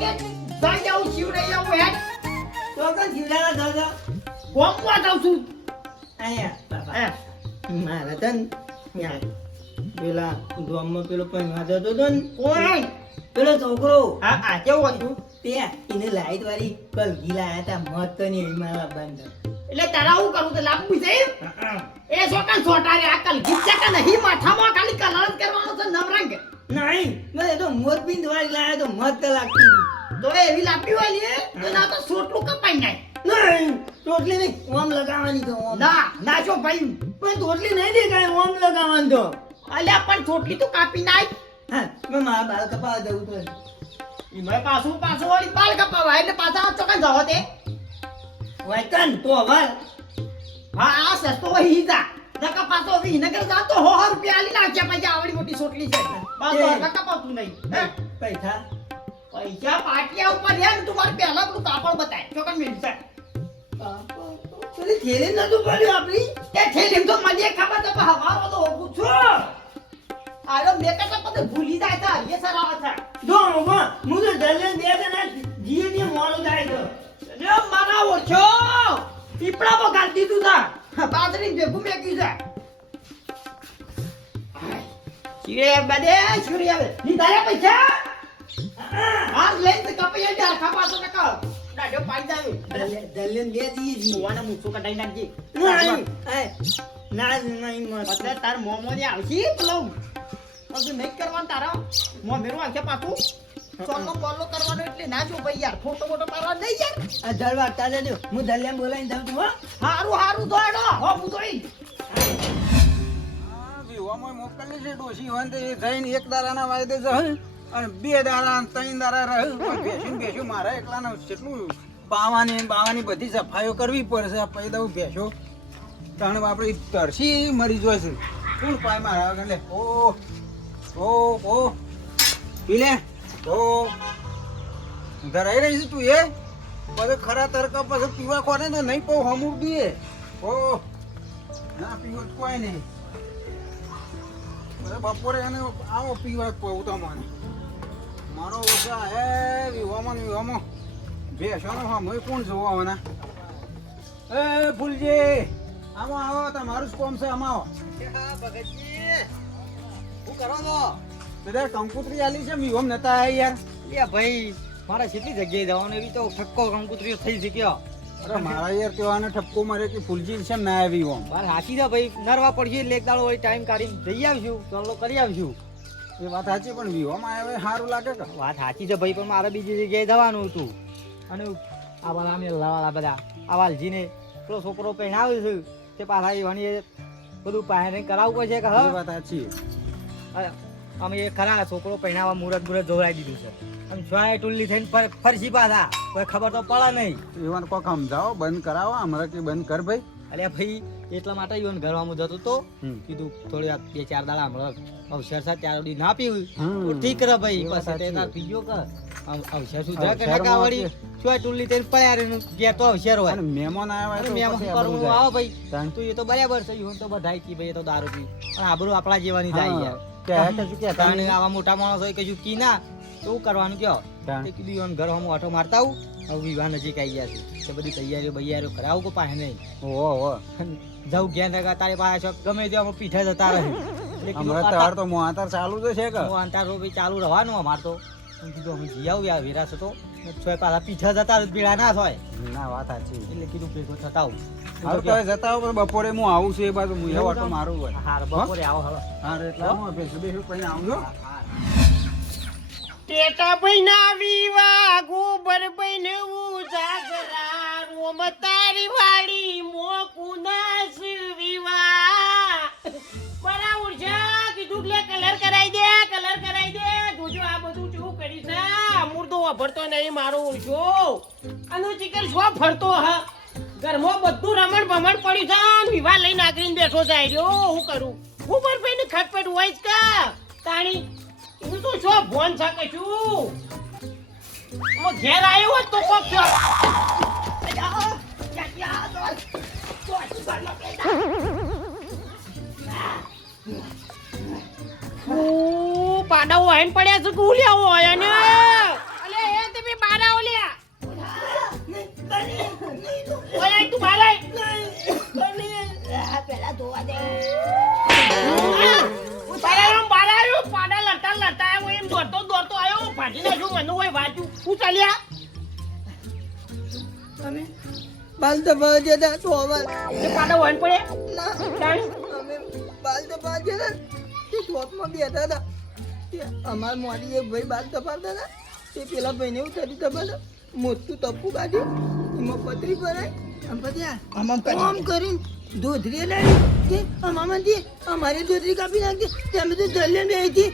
જાય જાઉં શિવડે આવું હેડ તો કઈ જીવડાના દાદા ગોમમાં જાઉં છું અહીંયા મારે તન યાર પેલા ગામમાં પેલો પૈસા જતો હતો ને કોણ પેલો છોકરો આ કેવું હતું તે એને લાઈટ વાળી કલગી લાયા હતા મત ની એવી મારા બંધ એટલે તારા હું કરું તો લાંબુ છે એ છોકરા છોટા રે આ કલ ગીચા કે નહીં માથામાં ખાલી કલર જ કરવાનો છે નવરંગ નહીં મને તો મોત બિંદ વાળી લાયા તો મત લાગતી હતી તો એવી લાંબી હોય ને તો ના તો સોટલું કપાઈ નાય નહીં ટોટલી નહીં ઓમ લગાવવાની તો ઓમ ના છો ભાઈ પણ ટોટલી નહીં દેખાય ઓમ લગાવવાની તો અલ્યા પણ છોટલી તો કાપી નાય હા મેં મારા બાલ કપાવા જવું તો ઈમાં પાછું વાળી બાલ કપાવા એટલે પાછા ચોકન જાવ તે વાયકન તો હવે હા આ સસ્તો હોય હીજા નકા પાછો હવે હિનગર જાતો 100 રૂપિયા આલી નાખ્યા પછી આવડી મોટી સોટલી છે બાતો કપાતું નહીં હે પૈસા પૈસા પાટિયા ઉપર રે ને તું મારે પહેલા બધું કાપડ બતાય ચોકન મિલશે પેલી થેલી નતું પડ્યું આપણી તે ઠેલી તો મને ખબર તો હવારો તો હોકું છું આરો મેકા તો પતે ભૂલી જાય તા એ સરાવ છે જો મમ્મા હું તો જલ્દી બે કે ના જીએ ની મોડો જાય તો રે મારા ઓછો પીપળામાં ગાળ દીધું તા બાજરી ભેગું મેકી છે ચીરે બદે છુરી આવે ની તારા પૈસા આ લઈને કપૈયા દે ખાપા તો નકા ડાડો પાઈ જાય જલ્દી બે જીએ જી મોવાના મુસો કઢાઈ નાખજે ના નહીં મત એટલે તાર મોમો ને આવશી પેલો બધું નહીં કરવાનું તારા મો મેરું આંખે પાછું સોનો બોલો કરવાનો એટલે ના જો ભાઈ યાર ફોટો મોટો મારવા નહીં યાર આ જળવા તા દેજો હું દલ્યા બોલાઈને દઉં છું હો હારું દોડો હો હું જોઈ વિવામો મોકલી છે ડોશી હોય તો એ જઈને એક દાડાના વાયદે જહ અને બે દાડા ત્રણ દાડા રહે ભેંસું મારા એકલાને કેટલું બાવાની બધી સફાઈઓ કરવી પડશે પછી દઉં ભેંસો કારણ આપણે તરસી મરી જાય છે કોણ પાય મારા આગળ લે ઓ પીલે તો ધરાઈ રહી છે તું એ પછી ખરા તરકા પછી પીવા કોને તો નહીં પો હમુક દીએ ઓ ના પીવો કોઈ નહીં બપોરે એને આવો પીવા કહું તો મને મારો ઓછા હે વિવામાં ભેંસોનો હમણાં કોણ જોવા હોવાના એ ફૂલજી આમાં આવો તમારું જ કોમ છે આમાં આવો ભગતજી શું કરો છો બધા કંકુતરી આલી છે વિવામ નતા આયા યાર એ ભાઈ મારે કેટલી જગ્યાએ જવાનું એવી તો ઠક્કો કંકુતરીઓ થઈ શક્યો અરે મારા યાર તેવાને ઠપકો મારે કે ફૂલજી છે ના આવી વિવામ મારે હાચી છે ભાઈ નરવા પડશે એટલે એક દાડો વળી ટાઈમ કાઢીને જઈ આવશું ચાલો કરી આવશું એ વાત સાચી પણ વિવામ આવે સારું લાગે કે વાત સાચી છે ભાઈ પણ મારે બીજી જગ્યાએ જવાનું હતું અને આ બધા અમે લાવાલા બધા આ વાલજીને પેલો છોકરો પહેણાવ્યો છે તે પાછા એ વણીએ બધું પહેરે કરાવવું પડશે કે એ હા વાત સાચી અમે એ ખરા છોકરો પહેણાવા મુહૂર્ત જોડાઈ દીધું છે અને છોય ટુલ્લી થઈને ફરસી પાછા કોઈ ખબર તો પડે નહીં એવાને કોક સમજાવો બંધ કરાવો હમણાં કે બંધ કર ભાઈ અલ્યા ભાઈ એટલા માટે ઈવન ઘરમાં જતો તો કીધું થોડી 2-4 દાડા હમણાં અવસર છે ત્યાર સુધી ના પીવું તો ઠીક રહે ભાઈ પછી તેના પીયો કે અવસર સુધરા કે નકા વળી છોય ટુલ્લી થઈને પડ્યા રે ગયા તો અવસર હોય અને મહેમાન આવ્યા તો મેં પછી કરવું આબરૂ આવો જાય. ભાઈ તું એ તો બરાબર છે ઈવન તો બધાય કી ભાઈ એ તો દારૂ પી પણ આબરૂ આપણા જેવાની જાય યાર કે કશું કહેતા કારણ નહીં. આવા મોટા માણસ હોય કશું કી ના તો શું કરવાનું કયો હા. તે કીધું ઈવન ઘર હમ ઓટો મારતા આવું હવે વિવાહ નજીક આવી ગયા છે તો બધી તૈયારીઓ કરાવું કે પાસે નહીં ઓહો જવું ગયા હતા તારે પાસે ગમે તે અમે પીઠે જતા રહે હમણાં તહેવાર તો મોહાતર ચાલુ તો છે કે અંતાર ભાઈ ચાલુ રહેવાનું અમાર તો હું કીધું અમે જઈ આવું વિરાસ તો છોય પાછા પીઠે જતા ભેળા ના થાય ના વાત સાચી એટલે કીધું ભેગો થતા આવું હવે તો જતા હો બપોરે હું આવું છું એ બાજુ હું એવો તો મારું હોય હાર બપોરે આવો હવે હા એટલે હું બેસું કઈ આવું છું ટેટા બૈના વિવા ગોબર બૈનવું જાગરા રોમ તારી વાડી મોકુનાસ વિવા બરાબર છે કીધું લે કલર કરાઈ દે જોજો આ બધું કેવું કરી છે મુર્દો વાપરતો નહીં મારો ઓછો આનો ચિકન શો ફરતો હા ઘરમાં બધું રમણ ભમણ પડ્યું છે અને વિવાહ લઈને આગળીને બેઠો જાય રહ્યો હું કરું ઉપર ભાઈને ખટપટ હોય જ કા તાણી તું તો છો ફોન છે કશું ઘેર આવ્યો હોત તો કોક છો પાડાઓ આઈને પડ્યા છે કુલ્યા હોય અને અલે એ તમે ઓય તું બહાર આય. બહાર આવ્યો, બહાર આવ્યો. પાડા લડતા લડતા આવ્યો, એમ દોડતો દોડતો આવ્યો. ફાટી નાખ્યું મને હોય વાંચ્યું. શું ચાલ્યા? અમે બાલ દબા જતા તો અવાજ તે પાડા વન પડે ના તાણ. અમે બાલ દબા જતા તે શોપમાં બેઠા હતા તે અમાર મોડી એક ભાઈ બાલ દબાવતા હતા તે પેલા ભાઈને એવું થયું ખબર છે મોટું ટપ્પુ કાઢ્યું એમાં પતરી ભરાય આમ પછી આમ કરીને દોધરી લાવી તે અમામાંથી અમારી દોધરી કાપી નાખી તે અમે તો જલ્લે બે હતી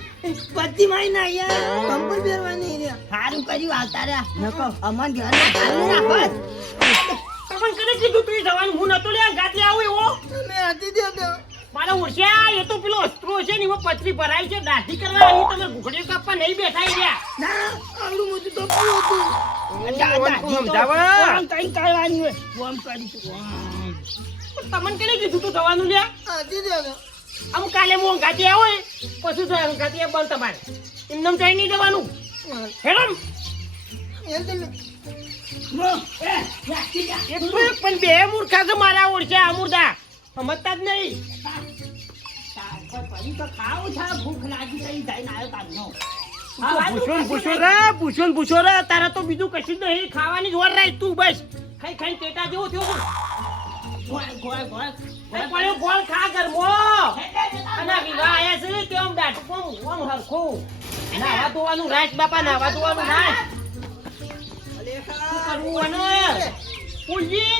પતિ માઈ ના યાર કંપલ પહેરવા નહીં રહ્યા સારું કર્યું આવતા રહ્યા નકો અમન ઘર રાખો તમને કને કીધું તું જવાનું? હું નતો લે ગાતે આવું એવો. મેં હતી દેતો મારા ઓળખ્યા એ તો પેલો અસ્ત્રો છે ને એમાં પતરી ભરાઈ છે. દાઢી કરવા અહીં તમે ઘૂઘડીઓ કાપવા નહીં બેઠા રહ્યા. ના આવડું મોટું ટપ્પુ હતું તમને કને કીધું તું જવાનું લે? હતી દેતો આમ કાલે હું ગાતે આવો ને પછી જવાનું. ગાતે બંધ તમારે એમને જઈ નહીં જવાનું. હેડમ એટલું એક પણ બે મૂર્ખા છે મારા ઓળખ્યા અમુરદા સમજતા જ નહીં. પૂછો રે તારા તો બીજું કશું જ નહીં. ખાવાની જ વાર રહી તું બસ ખાઈ ખાઈ ટેટા જેવો થયો પડ્યો. ગોળ ખા ઘરમાં અને વિવાહ આયા છે તે આમ દાટકો આમ હરખું નાવા ધોવાનું રાખ બાપા, નાવા ધોવાનું રાખ. શું કરવું અને પૂજી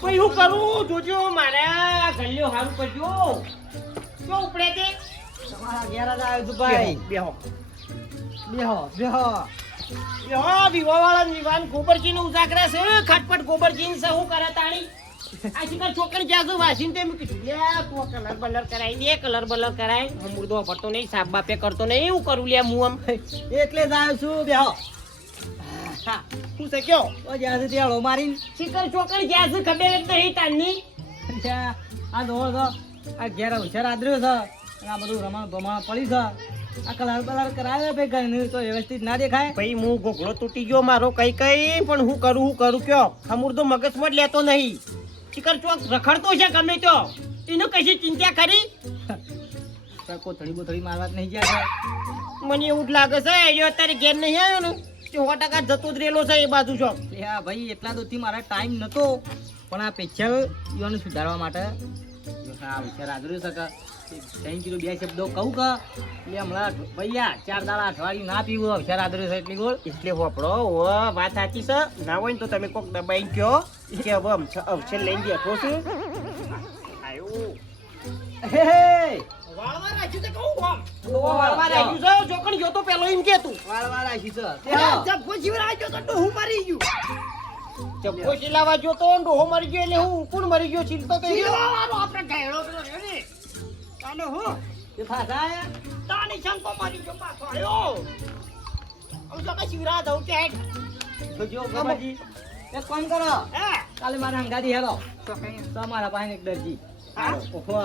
કોઈ હું કરું જોજો મારા ગલ્યો હારું કરજો. શું ઉપડે તે તમારા ઘેર જ આવ્યો છું ભાઈ. બેહો બેહો બેહો બેહો. વિવાહવાળા વિવાન ગોબરજીનો ઉજાગરા છે. ખટપટ ગોબરજી છે. શું કરે તાણી આ શિકાર છોકરી જ્યાં છું વાસીને તે મેં કીધું લે તું કલર બલર કરાવી દે. કલર બલર કરાય હું મુર્દો ભરતો નહીં, સાપ બાપે કરતો નહીં. હું કરું લે હું આમ એટલે જ આવ્યો છું. બેહો શું છે કયો? તો જ્યાં સુધી હળો મારીને શિકાર છોકરી જ્યાં છે ખબર જ નહીં તારની. ત્યાં આ જોવો છો આ ઘેર હોશિયાર આદર્યો છે અને આ બધું રમણ ભમણ પડી છે. આ કલર બલર કરાવે ભાઈ ઘરનું તો વ્યવસ્થિત ના દેખાય. ભાઈ હું ગોગળો તૂટી ગયો મારો કઈ કઈ પણ હું કરું કયો હમુરદો મગજમાં જ લેતો નહીં. શિકાર ચોક રખડતો છે ગમે તો એનો કશી ચિંતા કરી? કોથળી બોથળી મારવા જ નહીં ગયા મને એવું જ લાગે છે એ અત્યારે ઘેર નહીં આવ્યો ને તે 100% જતો જ રહેલો છે એ બાજુ છો. છે. હા ભાઈ એટલા દૂરથી મારા ટાઈમ નતો પણ આ સ્પેશિયલ યોને સુધારવા માટે આ હોશિયાર આદર્યો છે કે 3 કિલો 2 શબ્દો કહું કે એટલે હમણાં ભૈયા 4 દાડા અઠવાડિયું ના પીવું હોશિયાર આદર્યો છે એટલી ગોળ. એટલે હોપડો ઓ વાત સાચી છે. ના હોય ને તો તમે કોક દબાઈ કયો કે હવે અવસર લઈને બેઠો છું. આયો હે હે વાળવા રાખ્યું છે કહું આમ. વાળવા રાખ્યું છે જોકણ ગયો તો પેલો એમ કે તું વાળવા રાખી છે જબ્બો શિવરાજ જો તો ડોહું મરી ગયું. જબ્બો શિલાવા જો તો ડોહો મરી ગયો એટલે હું કોણ મરી ગયો છીલતો તો શિલાવાનો આપણે ઘેડો પેલો રહ્યો ને તાને હું તે પાછા આયા તાની શંકો મરી ગયો પાછો આયો. હવે જો કે શિવરાજ આવું કે હેડ તો જો બાબાજી એક કામ કરો હે કાલે મારા અંગાથી હેરો તો મારા પાસે એક દરજી હા? ઓહો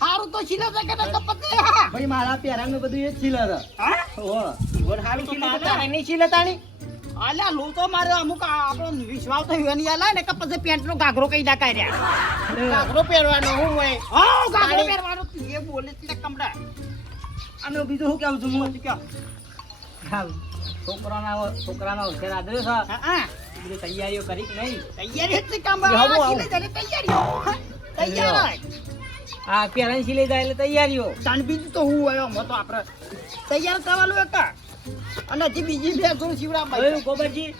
હારું તો શિલા છે કે કપતે ભાઈ મારા પેરાનું બધું એ જ છીલર હા ઓહો વર હારું શિલા તારે નહીં શિલા તાણી અલ્યા લૂ તો મારે અમુક આપણો વિશ્વાસ તો યુવાની આલા ને કે પછી પેન્ટનો ઘાઘરો કઈ ના કાઢ્યા. ઘાઘરો પહેરવાનો હું હોય હા ઘાઘરો પહેરવાનો તું એ બોલે છે કમડા. અને બીજું શું કેવું છું હું કે છોકરાના હોશિયાર આદર્યો છે હા હા બધી તૈયારીઓ કરી કે નહીં તૈયારી જ કામ આવું, આવું. તૈયારીઓ તૈયાર આ પેરાની સિલાઈ જાય એટલે તૈયારીઓ તાણ બીજું તો હું આવ્યો મો તો આપણે તૈયાર થવાનું હતા અને હજી બીજી બે જોડ શિવરામ હવે ગોબરજી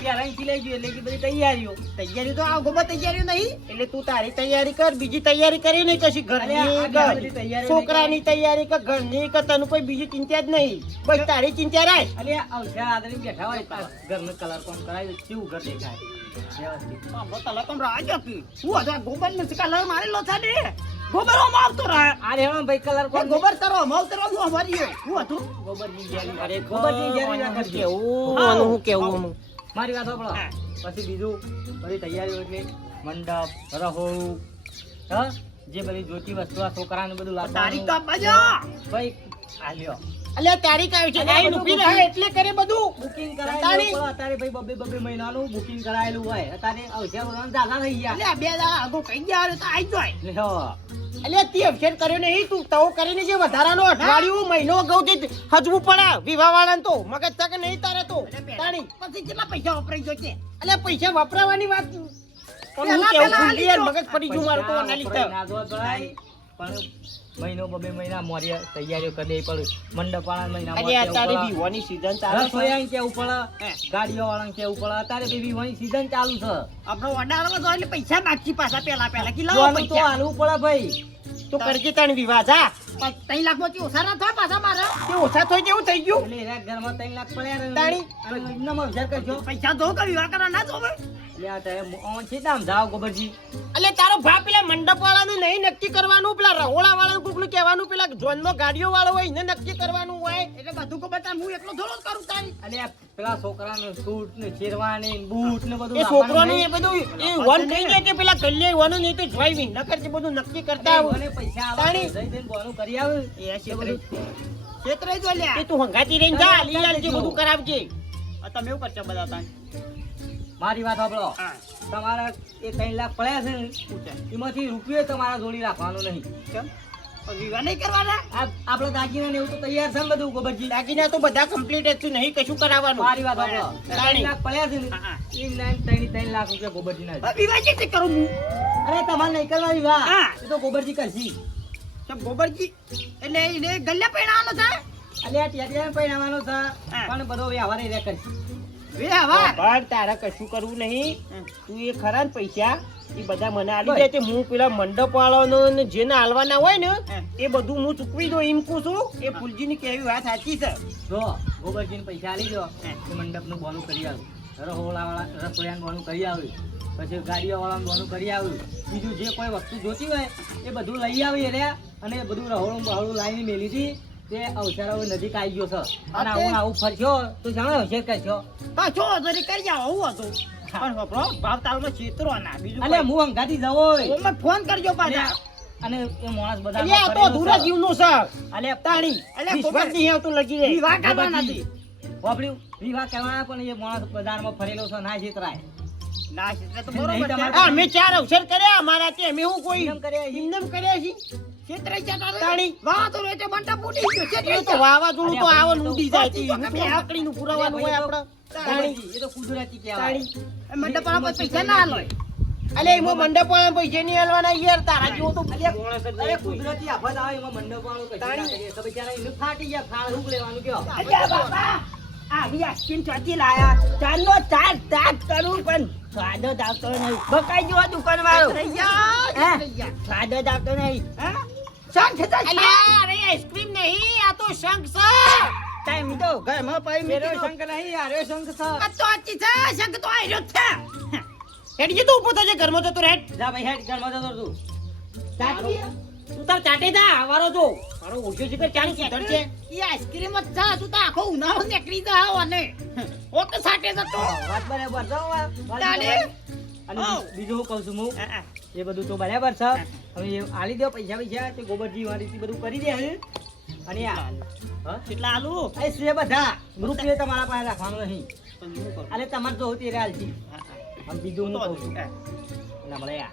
પેરાની સિલાઈ જોઈએ એટલે કે બધી તૈયારીઓ તૈયારી તો આ ગોબા તૈયારી નહીં એટલે તું તારી તૈયારી કર બીજી તૈયારી કરી નહીં કશી અરે આ ઘરની બધી તૈયારીઓ છોકરાની તૈયારી કે ઘરની કે તને કોઈ બીજી ચિંતા જ નહીં બસ તારી ચિંતા રાખ. અરે આ હોશિયાર આદરી બેઠા હોય તો ઘરનો કલર કોમ કરાવી કેવું ઘર દેખાય વ્યવસ્થિત તલે કમ રાજ હતી હું હતો ગોબર ને કલર મારેલો છે ને ગોબર ઓમ આવતો રહે આ રેવા ભાઈ કલર કોમ ગોબર તારો માવ તારો હું અમારી હું હતું ગોબરની જેરી અરે ગોબરની જેરી ના કરજો કેવું હું કેવું મારી વાત સાંભળો હા. પછી બીજું બધી તૈયારીઓ એટલે મંડપ રહોડું હા જે બધી જોતી વસ્તુ આ છોકરાને બધું તારીખ તો લાવવાનું આપવા જો ભાઈ આ લ્યો અલ્યા તારીખ આવી છે આઈ ઊભી રહે એટલે કરે બધું બુકિંગ તારી- કરાયેલું અત્યારે ભાઈ બબે મહિનાનું બુકિંગ કરાયેલું હોય અત્યારે અવસર વગર દાદા થઈ ગયા અલ્યા બે દાડા આગળ કઈ ગયા તો આઈ જાય લ્યો. અલ્યા તે અક્ષર કર્યો નહીં તું તવ કરીને જે વધારાનો અઠવાડિયું મહિનો અગાઉથી હજવું પડે વિવાહ વાળાને તો મગજ તક નહીં તારે તો તાણી પછી કેટલા પૈસા વપરાઈ ગયો છે અલ્યા પૈસા વપરાવાની વાત પણ હું કેવું ભૂલી યાર મગજ પડી ગયું મારું તો આના લીધે ના જો ભાઈ, પણ મહિનો બબે મહિના મોરી તૈયારીઓ કરી દેવી પડે મંડપ વાળા અલ્યા તારી મહિના વિવાહની સીઝન ચાલે છે રસોઈયા કેવું પડે ગાડીઓ વાળા કેવું પડે અત્યારે બેબી વહી સીઝન ચાલુ છે આપણો ઓર્ડર આવે તો એટલે પૈસા બાકી પાછા પેલા કે લાવો જોવાનું તો પૈસા હાલવું પડે ભાઈ તો કરજે તાણ વિવાહ જા 3 લાખ માંથી ઓછા ના થાય પાછા મારા તે ઓછા થઈ જેવું થઈ ગયું એટલે એના ઘરમાં 3 લાખ પડ્યા ને તાણી. અને એમનામાં વિચાર કરજો પૈસા જો કે વિવાહ કરવા ના જોવે એટલે આ તારે ઓન છે દામ જાવ ગોબરજી એટલે તારો ભા પેલા મંડપ વાળાને નહીં નક્કી કરવાનું પેલા રહોડા વાળાને કોકનું કહેવાનું પેલા જોનનો ગાડીઓ વાળો હોય એને નક્કી કરવાનું હોય એટલે બધું કો બતા હું એકલો થોડો જ કરું તારી એટલે આ પેલા છોકરાને સૂટ ને શેરવાની ને બૂટ ને બધું એ છોકરોને એ બધું એ વન થઈ જાય કે પેલા કલ્યાણ વાનું નહીં તો જોઈ નકર જે બધું નક્કી કરતા આવું મને પૈસા આવે તાણી. જઈ જઈને બોનું કરી આવે એ ક્ષેત્રે ક્ષેત્રે જો લ્યા એ તું હંગાતી રહીને જા લઈ આવજે બધું કરાવજે આ તમે એવું કરશો બધા તાણ મારી વાત સાંભળો હા તમારા એ 3 લાખ પડ્યા છે ને એમાંથી રૂપિયો તમારા જોડી રાખવાનો નહીં કેમ વિવાહ નહીં કરવાના આપણે દાગીના ને એવું તો તૈયાર છે ને બધું ગોબરજી દાગીના તો બધા કમ્પ્લીટ જ છે નહીં કશું કરાવવાનું મારી વાત સાંભળો 3 લાખ પડ્યા છે ને હા. એમ નામ 3 લાખ રૂપિયા ગોબરજી ના હવે વિવાહ કેવી રીતે કરું હું અરે તમારે નહીં કરવા વિવાહ હા. એ તો ગોબરજી કરશી તો ગોબરજી એટલે એને ગલ્લા પહેરાવાનો છે અલ્યા ટેટિયા પહેરાવાનો છે હા. પણ બધો વ્યવહાર એ કરશી પણ તારે કશું કરવું નહીં તું એ ખરા ને પૈસા એ બધા મને આલી દે તે હું પેલા મંડપ વાળાનો ને જેને આલવાના હોય ને એ બધું હું ચૂકવી દઉં એમ કહું છું એ ફૂલજીની કેવી વાત સાચી છે જો ગોબરજીને પૈસા આલી દો એ મંડપનું બોનું કરી આવ્યું રહોડાવાળા રસોઈયાનું બોનું કરી આવ્યું પછી ગાડીઓવાળાનું બોનું કરી આવ્યું બીજું જે કોઈ વસ્તુ જોતી હોય એ બધું લઈ આવી રહ્યા અને એ બધું રહોડું બહોળું લાવીને મેલી હતી તે અવસર નજીક આવી ગયો છે અને હું આવું ફરશો તો જાણો અવસર કરશો પાછો જરી કરી જાવ આવું હતું પણ હોપરો ભાવ તાલમાં ચેતરો ના બીજું અલે હું અંગાથી જવો મને ફોન કરજો પાછા અને એ માણસ બધા એટલે આ તો અધૂરા જીવનું છે અલે તાણી અલે વિશ્વાસ નહીં આવતું લગી રહે વિવાહ કરવાના છે વાપર્યું વિવાહ કરવાના પણ એ માણસ બજારમાં ફરેલો છે ના છેતરાય ના એટલે તો નહીં બરોબર છે તમારે. હા, અમે 4 અવસર કર્યા અમારા તે અમે હું કોઈ એમ કર્યા છીએ. એમનેમ કર્યા છે ક્ષેત્રે જતા તાણી વાહ તો રે તે બંટા ફૂટી ગયો ક્ષેત્રે એ તો વાવાઝોડું તો અરે આવવાનું ભાઈ, ઉડી જાય છે એ તો તમે આકડીનું પુરાવાનું હોય આપણે તાણી એ તો કુદરતી કહેવાય તાણી મંડપ વાળા પૈસા ના આલોય અલે એમાં મંડપ વાળા પૈસા નહીં આલવાના યાર તારા જેવો તો માણસ જ અરે નહીં કોઈ. કુદરતી આફત આવે એમાં મંડપ વાળું કશું ના કરીએ તો બિચારા એને ફાટી ગયા ફાળ હું લેવાનું કયો અલ્યા બાપા આવી આસ્કીન ચોથી લાયા ચારનો ચાર તાક કરું પણ સ્વાદ જ આવતો નહીં બકાઈ જેવો દુકાન વાળો સ્વાદ જ આવતો નહીં શંખ અલ્યા અરે આઈસ્ક્રીમ નહીં આ તો શંખ છે ટાઈમ તો ઘરમાં પાઈ મેરો શંખ નહીં આર્યો શંખ છે આ તો આચી છે શંખ તો આયરો છે હેડ જે તું ઊભો થજે ઘરમાં જતો રહે જા ભાઈ હેડ ઘરમાં જતો તું ચાટી તું તાર ચાટે જા વારો જો મારો ઓછો છે કે ચાણી ચેતર છે ઈ આઈસ્ક્રીમ જ છે તું તો આખો ઉનાળો નીકળી જા અને ઓકે સાટે જતો વાત બરાબર છે વાત તાને? અને ઓ. બીજું હું કહું છું હું એ બધું તો બરાબર છે હવે એ આલી દો પૈસા તે ગોબરજી વાળી બધું કરી દે હવે. અને આ હા કેટલા આલુ એ છે બધા રૂપિયો તમારા પાસે રાખવાનો નહીં અરે તમારે તો હોતી રેલ છે આમ બીજું હું કહું છું એટલે મળે આ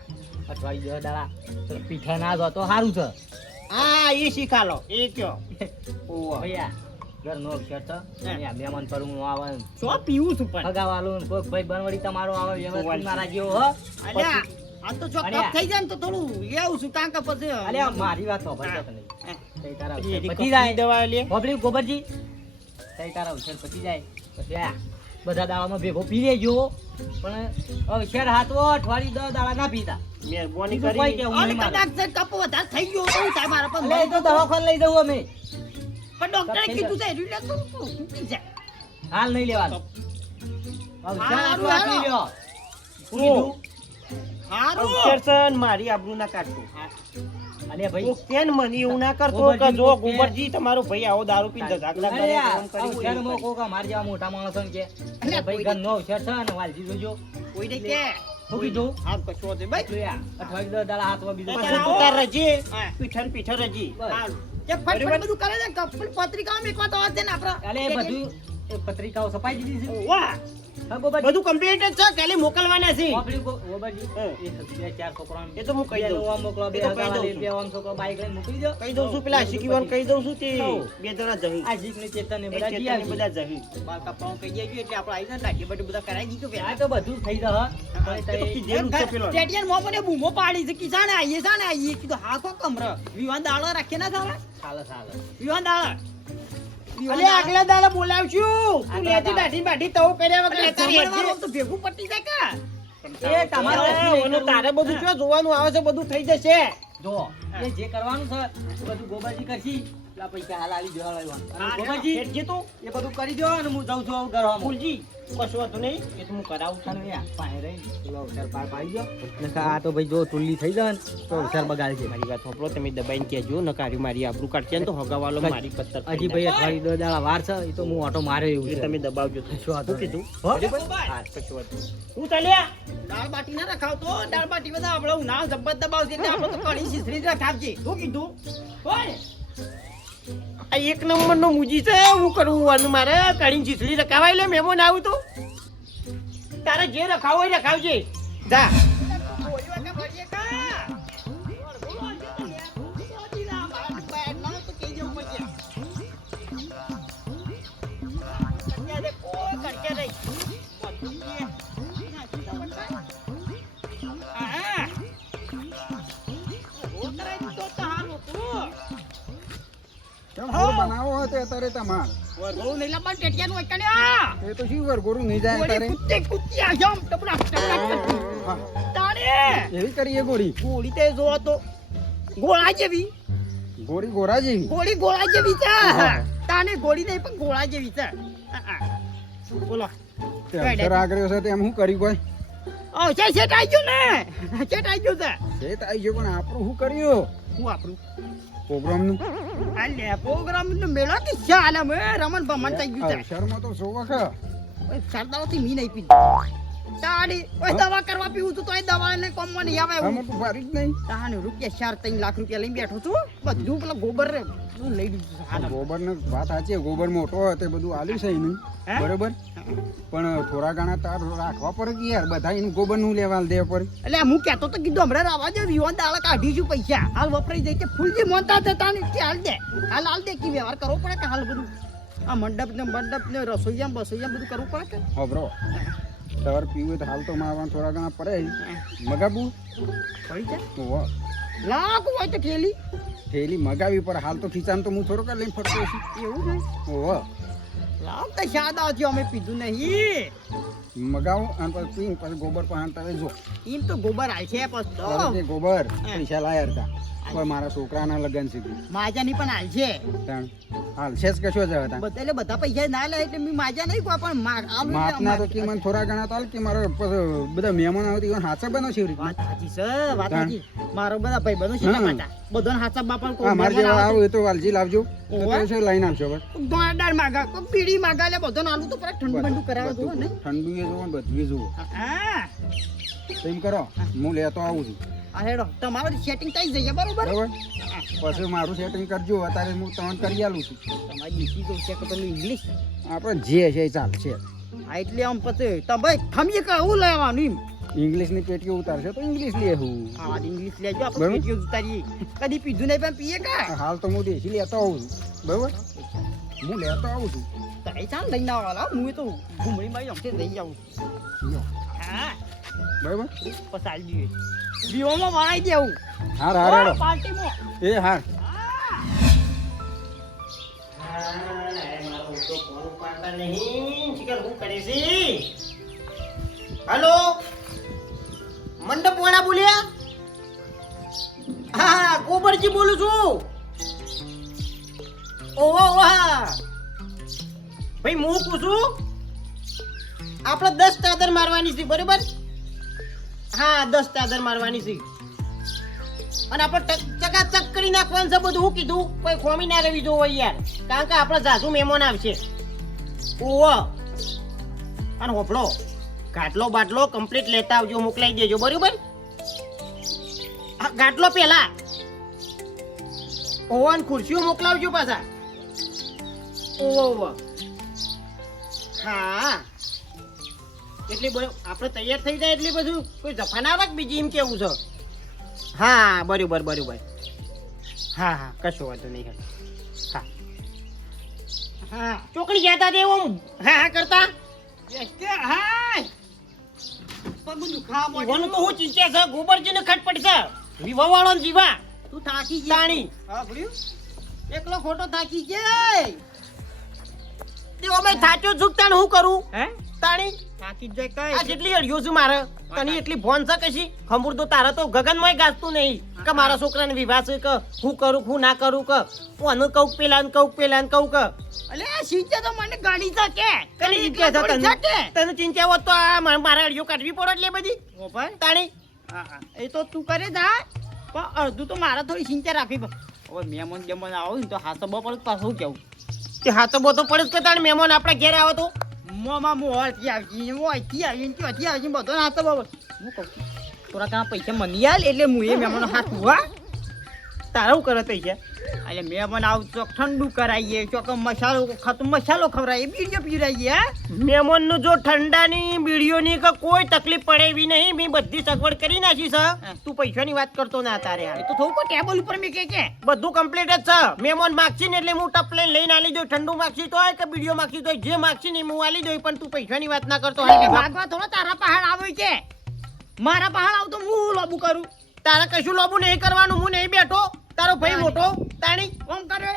અઠવાડિયું 10 દાડા તો પીઠા ના જો તો સારું છે હા એ શીખાલો એ કયો ઓવા ભૈયા ઘરનો અક્ષર છે અને આ મહેમાન પરનું આવે સો પીવું છું પણ ફગાવાલું ને કોઈ ભાઈ બનવડી તમારો આવે વ્યવસ્થિત મારા જેવો હો અલ્યા આ તો જો અલ્યા. કપ થઈ જાય ને તો થોડું લેવું છું કારણ કે પછી અલે આ મારી વાત સાંભળ તને તઈ તારા એ અવસર કપની પતી જાય દવા લે હોબળી ગોબરજી તઈ તારા અવસર પતી જાય પછી આ બધા દાડામાં ભેગો પી લેજો પણ અવસર હાથવો અઠવાડિયું 10 દાડા ના પીતા મહેરબાની બીજું કોઈ કરી કેવું અને નહીં મારે. કદાચ છે કપ વધારે થઈ ગયો તો થાય મારા પર એટલે એ તો દવાખાને લઈ જવું અમે પણ ડોક્ટરે કપ થઈ કીધું છે એટલે તો તૂટી જાય હાલ નહીં લેવાનું અવસર હારું, હાથવા પી લ્યો શું ઓ. કીધું? હારું અક્ષરસન મારી આબરૂ ના કાઢતો અલે ભાઈ તો કેન મને એવું ના કરતો ગોબરજી કે જો તો કે- ગોબરજી તમારો ભાઈ આવો દારૂ પીને ઝાકડા અરે કરે આ આમ કરી અવસરમાં કોક અમારા જેવા મોટા માણસો ને કે અરે ભાઈ ઘરનો અવસર છે ને વાલજી જોજો કોઈ ને કે શું કીધું? હા કશો વાંધો નહીં. ભાઈ લે આ, અઠવાડિયું 10 દાડા હાથમાં બીજું પછી કશું. તું તાર રજી હા. પીઠન પીઠન રજી બસ. હારું. એ ફટફટ બધું કરે છે કપલ પત્રિકામાં એક વાત આવવા દે ને કાલે એ બધું એ પત્રિકાઓ છપાઈ દીધી છે. વાહ હા, ગોબાજી. બધું કમ્પ્લીટ જ છે ખાલી મોકલવાના છે મોકલ્યું ગોબાજી. હા. એ બે ચાર છોકરાઓને એ તો હું કહી બે દઉં. આમ મોકલો, બે એ તો કહી હગાવાલે, દઉં છું. બે આમ છોકરો બાઈક લઈને મોકલી દો. કહી દઉં છું પેલા શીખીવાન કહી દઉં છું તે હઉ. બે જણા જહી આ જીત ને ચેતન ને એ બધા ચેતનને જી બધા જહી બાલ કાપવાનું કહી દેજો એટલે આપણે આવી જાય દાઢી બાઢી બધા કરાવી દીધું આ તો બધું થઈ જશે. પણ એ તો તઈ- કીધેલું જ છે પેલો. ટેટિયન મોં મને બૂમો પાડી છે કે જાણે આવીએ કીધું હા કો કમર વિવાન દાડો રાખીએ ના સાલા ચાલે ચાલે. વિવાન દાડો અલે આગલા દાડા બોલાવશું તું આગલા લેતી દાડા. દાઢી બાઢી તવ કર્યા વગર તારી જમણવારો તો ભેગું પટી જાય કા એ તમારે ઓનું તારે બધું શું જોવાનું આવે છે બધું થઈ જશે જો એ જે કરવાનું છે એ બધું ગોબાજી કરશી. પેલા પૈસા હાલ આલી દેવા લાવવાનું. અને ગોબાજી હેઠજે તું એ બધું કરી દો અને હું જાઉં છું ઘરમાં. ફૂલજી કશું હતું નહીં એ તો હું કરાવું છું અને યા પાસે રહીને પેલો અવસર પાર પાડી દો. નકર આ તો ભાઈ જો ટુલ્લી થઈ જાય ને તો અવસર બગાડશે. મારી વાત સાંભળો તમે દબાઈને કહેજો નકારી મારી આબરૂ કાઢશે ને તો હગાવાલો મારી પત્તર હજી ભાઈ અઠવાડિયું 10 દાડા વાર છે એ તો હું ઓટો માર્યો એવું એ છે. તમે દબાવજો શું વાંધો શું કીધું હો? હા કશું વાત નહીં. હું ચાલ્યા દાળ બાટી ના રખાવતો દાળ બાટી બધા આપણે ઉનાળો જબ્બર દબાવશે એટલે આપણે તો કઢી શીસરી જ રખાવજે શું કીધું હોય આ એક નંબર નો મુજી છે હું કરવું મારે કઢી ચીસલી રખાવાય લે મહેમાન આવું તો તારે જે રખાવો હોય રખાવજે જા કેમ ગોળ બનાવો હોય તો અત્યારે તમાર વરઘોડું નહીં લાવવાનું, ટેટિયાનું વચકાણ્યા. એ તો શું વરઘોડું નહીં જાય ગોળી અત્યારે કૂદતે કૂદતે આ જામ, ટપડા, ટપડા. હા, તાણે. એવી કરીએ ગોળી ગોળી તે જોવો તો ગોળા જેવી ગોળી ગોરા જેવી ગોળી ગોળા જેવી છે હા. તાને ગોળી નહીં પણ ગોળા જેવી છે બોલો તે અક્ષર આગળ છે તેમ શું કર્યું કોઈ ઓ છે સેટ આવી ગયું ને સેટ આવી ગયું છે શેત આવી ગયો પણ આપણું શું કર્યું હું આપણું પ્રોગ્રામનું આ લે પ્રોગ્રામ નો મેળો કે ચાલે મે રમણ ભમણ થઈ ગયું છે અક્ષરમાં તો સો વખત ઓય સરદારોથી મી નહીં પીધી તાડી ઓય દવા કરવા પીવું છું તોય દવા ને કોમ માં નહીં આવે આમાં એવું તું ભારી જ નહીં તાને રૂપિયા 4-3 લાખ રૂપિયા લઈને બેઠો છું બધું પેલા ગોબર રે હું લઈ દીધું છે હાલ. ગોબર ને વાત સાચી ગોબર મોટો હોય તે બધું આલ્યું છે એનું હે? બરોબર પણ થોડા ઘણા તાર રાખવા પડે કે યાર બધા એનું ગોબર નું લેવા દે પડે એટલે હું કહેતો તો કીધું હમણાં આવા દે વિવાન દાડા કાઢીશું પૈસા હાલ વપરાઈ જાય કે ફૂલજી મોનતા હતા ને કે હાલ દે હાલ દે કે વ્યવહાર કરવો પડે કે હાલ બધું આ મંડપ ને રસોઈયા બધું કરવું પડે કે હો બ્રો તમારે પીવું હોય તો હાલ તો મારવા થોડા ઘણા પડે મગાવું પડી જાય ઓહો લાખ હોય તો ઠેલી થેલી મગાવી પડે હાલ તો ખીચામાં તો હું થોડોક લઈને ફરતો છું એવું છે ઓહો લાખ તો શાદા થયો અમે પીધું નહીં મગાવો અને પછી પીને પછી ગોબર પણ તમે જો એમ તો ગોબર હાલ છે હવે પછી જે ગોબર પૈસા લાયા હતા પણ મારા છોકરાના લગ્ન સીધું માજાની પણ હાલ છે હાલ છે જ કશો જ હતા બધા એટલે બધા પૈસા ના લે એટલે મેં માજા નહીં કોઈ પણ માપના તો કે મને થોડા ઘણા તો હાલ કે મારો પછી બધા મહેમાન આવતી હોય હાચા બનો છે એવી વાત સાચી છે વાત સાચી મારો બધા ભાઈ બધો છે હા. પાટા બધોને હાથા બાપા રીતના મારે જેવા આવું એ તો વાલજી લાવજો તો ઓવા. તે છે લઈને આવશો બસ દાળ માગા કોઈ બીડી માગા લે બધો નાલું તો ઠંડુ ઠંડુ કરાવો તો ને ઠંડુ એ જોવો ને બધું એ જોવો હા તેમ કરો હું લેતો આવું છું આ હેડો તમારું સેટિંગ થઈ જઈએ બરોબર બરોબર પછી મારું સેટિંગ કરજો અત્યારે હું તમને કરી આલું છું તમારી દીકરી તો છે કે તમે ઇંગ્લિશ આપણે જે છે એ ચાલશે હા એટલે આમ પછી તમે ભાઈ ખમીએ કે એવું લેવાનું એમ ઇંગ્લિશની પેટીઓ ઉતારશે તો ઇંગ્લિશ લેવું હા ઇંગ્લિશ લેજો બરોબર. આપણે પીટીઓ ઉતારીએ કદી પીધું નહીં પણ પીએ કા હાલ તો હું દેશી લેતો આવું છું બરોબર હું લેતો આવું છું તો એ ચાલ લઈને આવવાલા હું તો ઘૂમડી મારી અમથી લઈ જાઉં લ્યો. હા બરોબર પછી આવી જઈએ દીવામાં વળાઈ દેવું હાર હાર હેડો પાર્ટીમાં એ હાર હેલો મંડપ વાળા બોલ્યા હા ગોબરજી બોલું છું ઓહો વાહ ભાઈ હું કહું છું આપણે 10 ચાદર મારવાની છે બરોબર હા 10 ચાદર મારવાની છે અને આપણે ચકાચક કરી નાખવાનું છે બધું હું કીધું કોઈ ખોમી ના રહેવી જોવો યાર કારણ કે આપણે જાજુ મહેમાન આવશે ઓહો અને હોફળો ગાટલો બાટલો કમ્પ્લીટ લેતા આવજો, મોકલાઈ દેજો બરોબર. હા, ગાટલો પેલા ઓવન ખુરશીઓ મોકલાવજો પાછા. ઓવો હા એટલે બરોબર આપણે તૈયાર થઈ જાય એટલે બધું કોઈ જફા ના રાખ બીજી એમ કેવું છે. હા બરોબર બરોબર. હા હા કશો વાંધો નહીં. હા હા ચોકડી ગયા તા દેવો. હા હા કરતા ઈવાનું તો હું ચિંતા છે. ગોબરજીને ખટપટ છે. વિવાહ વાળો ને જીવા તું થાકી તાણી હા ભૂલ્યું એકલો ખોટો થાકી જાય તે અમે થાચો ઝુકતાણ હું કરું હે તાણી થાકી જાય કઈ આ જેટલી અડિયો છું મારે તને એટલી ફોન છે કશી ખમૂર તો તારા તો ગગનમય ગાજતું નહીં કે મારા છોકરાને વિવાહ છે કે હું કરું હું ના કરું કે હું આનું કહું પેલા ને કહું પેલા ને કહું કે અલે સીધે તો મને ગાડી શકે કની ચિંતા છે તને? તને ચિંતા હોત તો આ મારા અડિયો કાઢવી પડે એટલે બધી ઓ ભાઈ તાણી હા એ તો તું કરે જા પણ અડધું તો મારા થોડી ચિંતા રાખવી પડે હવે મહેમાન જેમન આવો ને તો હાથ બહુ પડે પાછું કેવું તે હાથો બોતો પડે જ કે તાણે મહેમાન આપણા ઘેર આવે તો મોમાં મોહથી આવી મોહથી આવી ત્યાંથી આવી બધો હાથ બહુ હું કહું થોડા ઘણા પૈસા મની આલ એટલે હું એ મહેમાનો હાથ હુવા તારા હું કરે પૈસા એટલે મહેમાન આવ ચોક ઠંડુ કરાવીએ ચોક મસાલો ખાતું મસાલો ખવડાવીએ બીડીઓ પીવડાવીએ મહેમાનનું જો ઠંડાની બીડીઓની કે કોઈ તકલીફ પડે એવી નહીં મેં બધી સગવડ કરી નાખી છે. તું પૈસાની વાત કરતો ના તારે એ તો થોડું ટેબલ ઉપર મેં કે બધું કમ્પ્લીટ જ છે. મહેમાન માગશે ને એટલે હું ટપ લઈને આલી દઉં. ઠંડુ માગશી તો હોય કે બીડીઓ માગશી તો હોય, જે માગશી ને હું આલી દઉં. પણ તું પૈસાની વાત ના કરતો હોય. ભાગવા થોડો તારા પહાડ આવે છે મારા પહાડ આવ તો હું લોબુ કરું તારે કશું લોબુ નહીં કરવાનું. હું નહીં બેઠો તારો ભાઈ મોટો તાણી કોમ કર્યો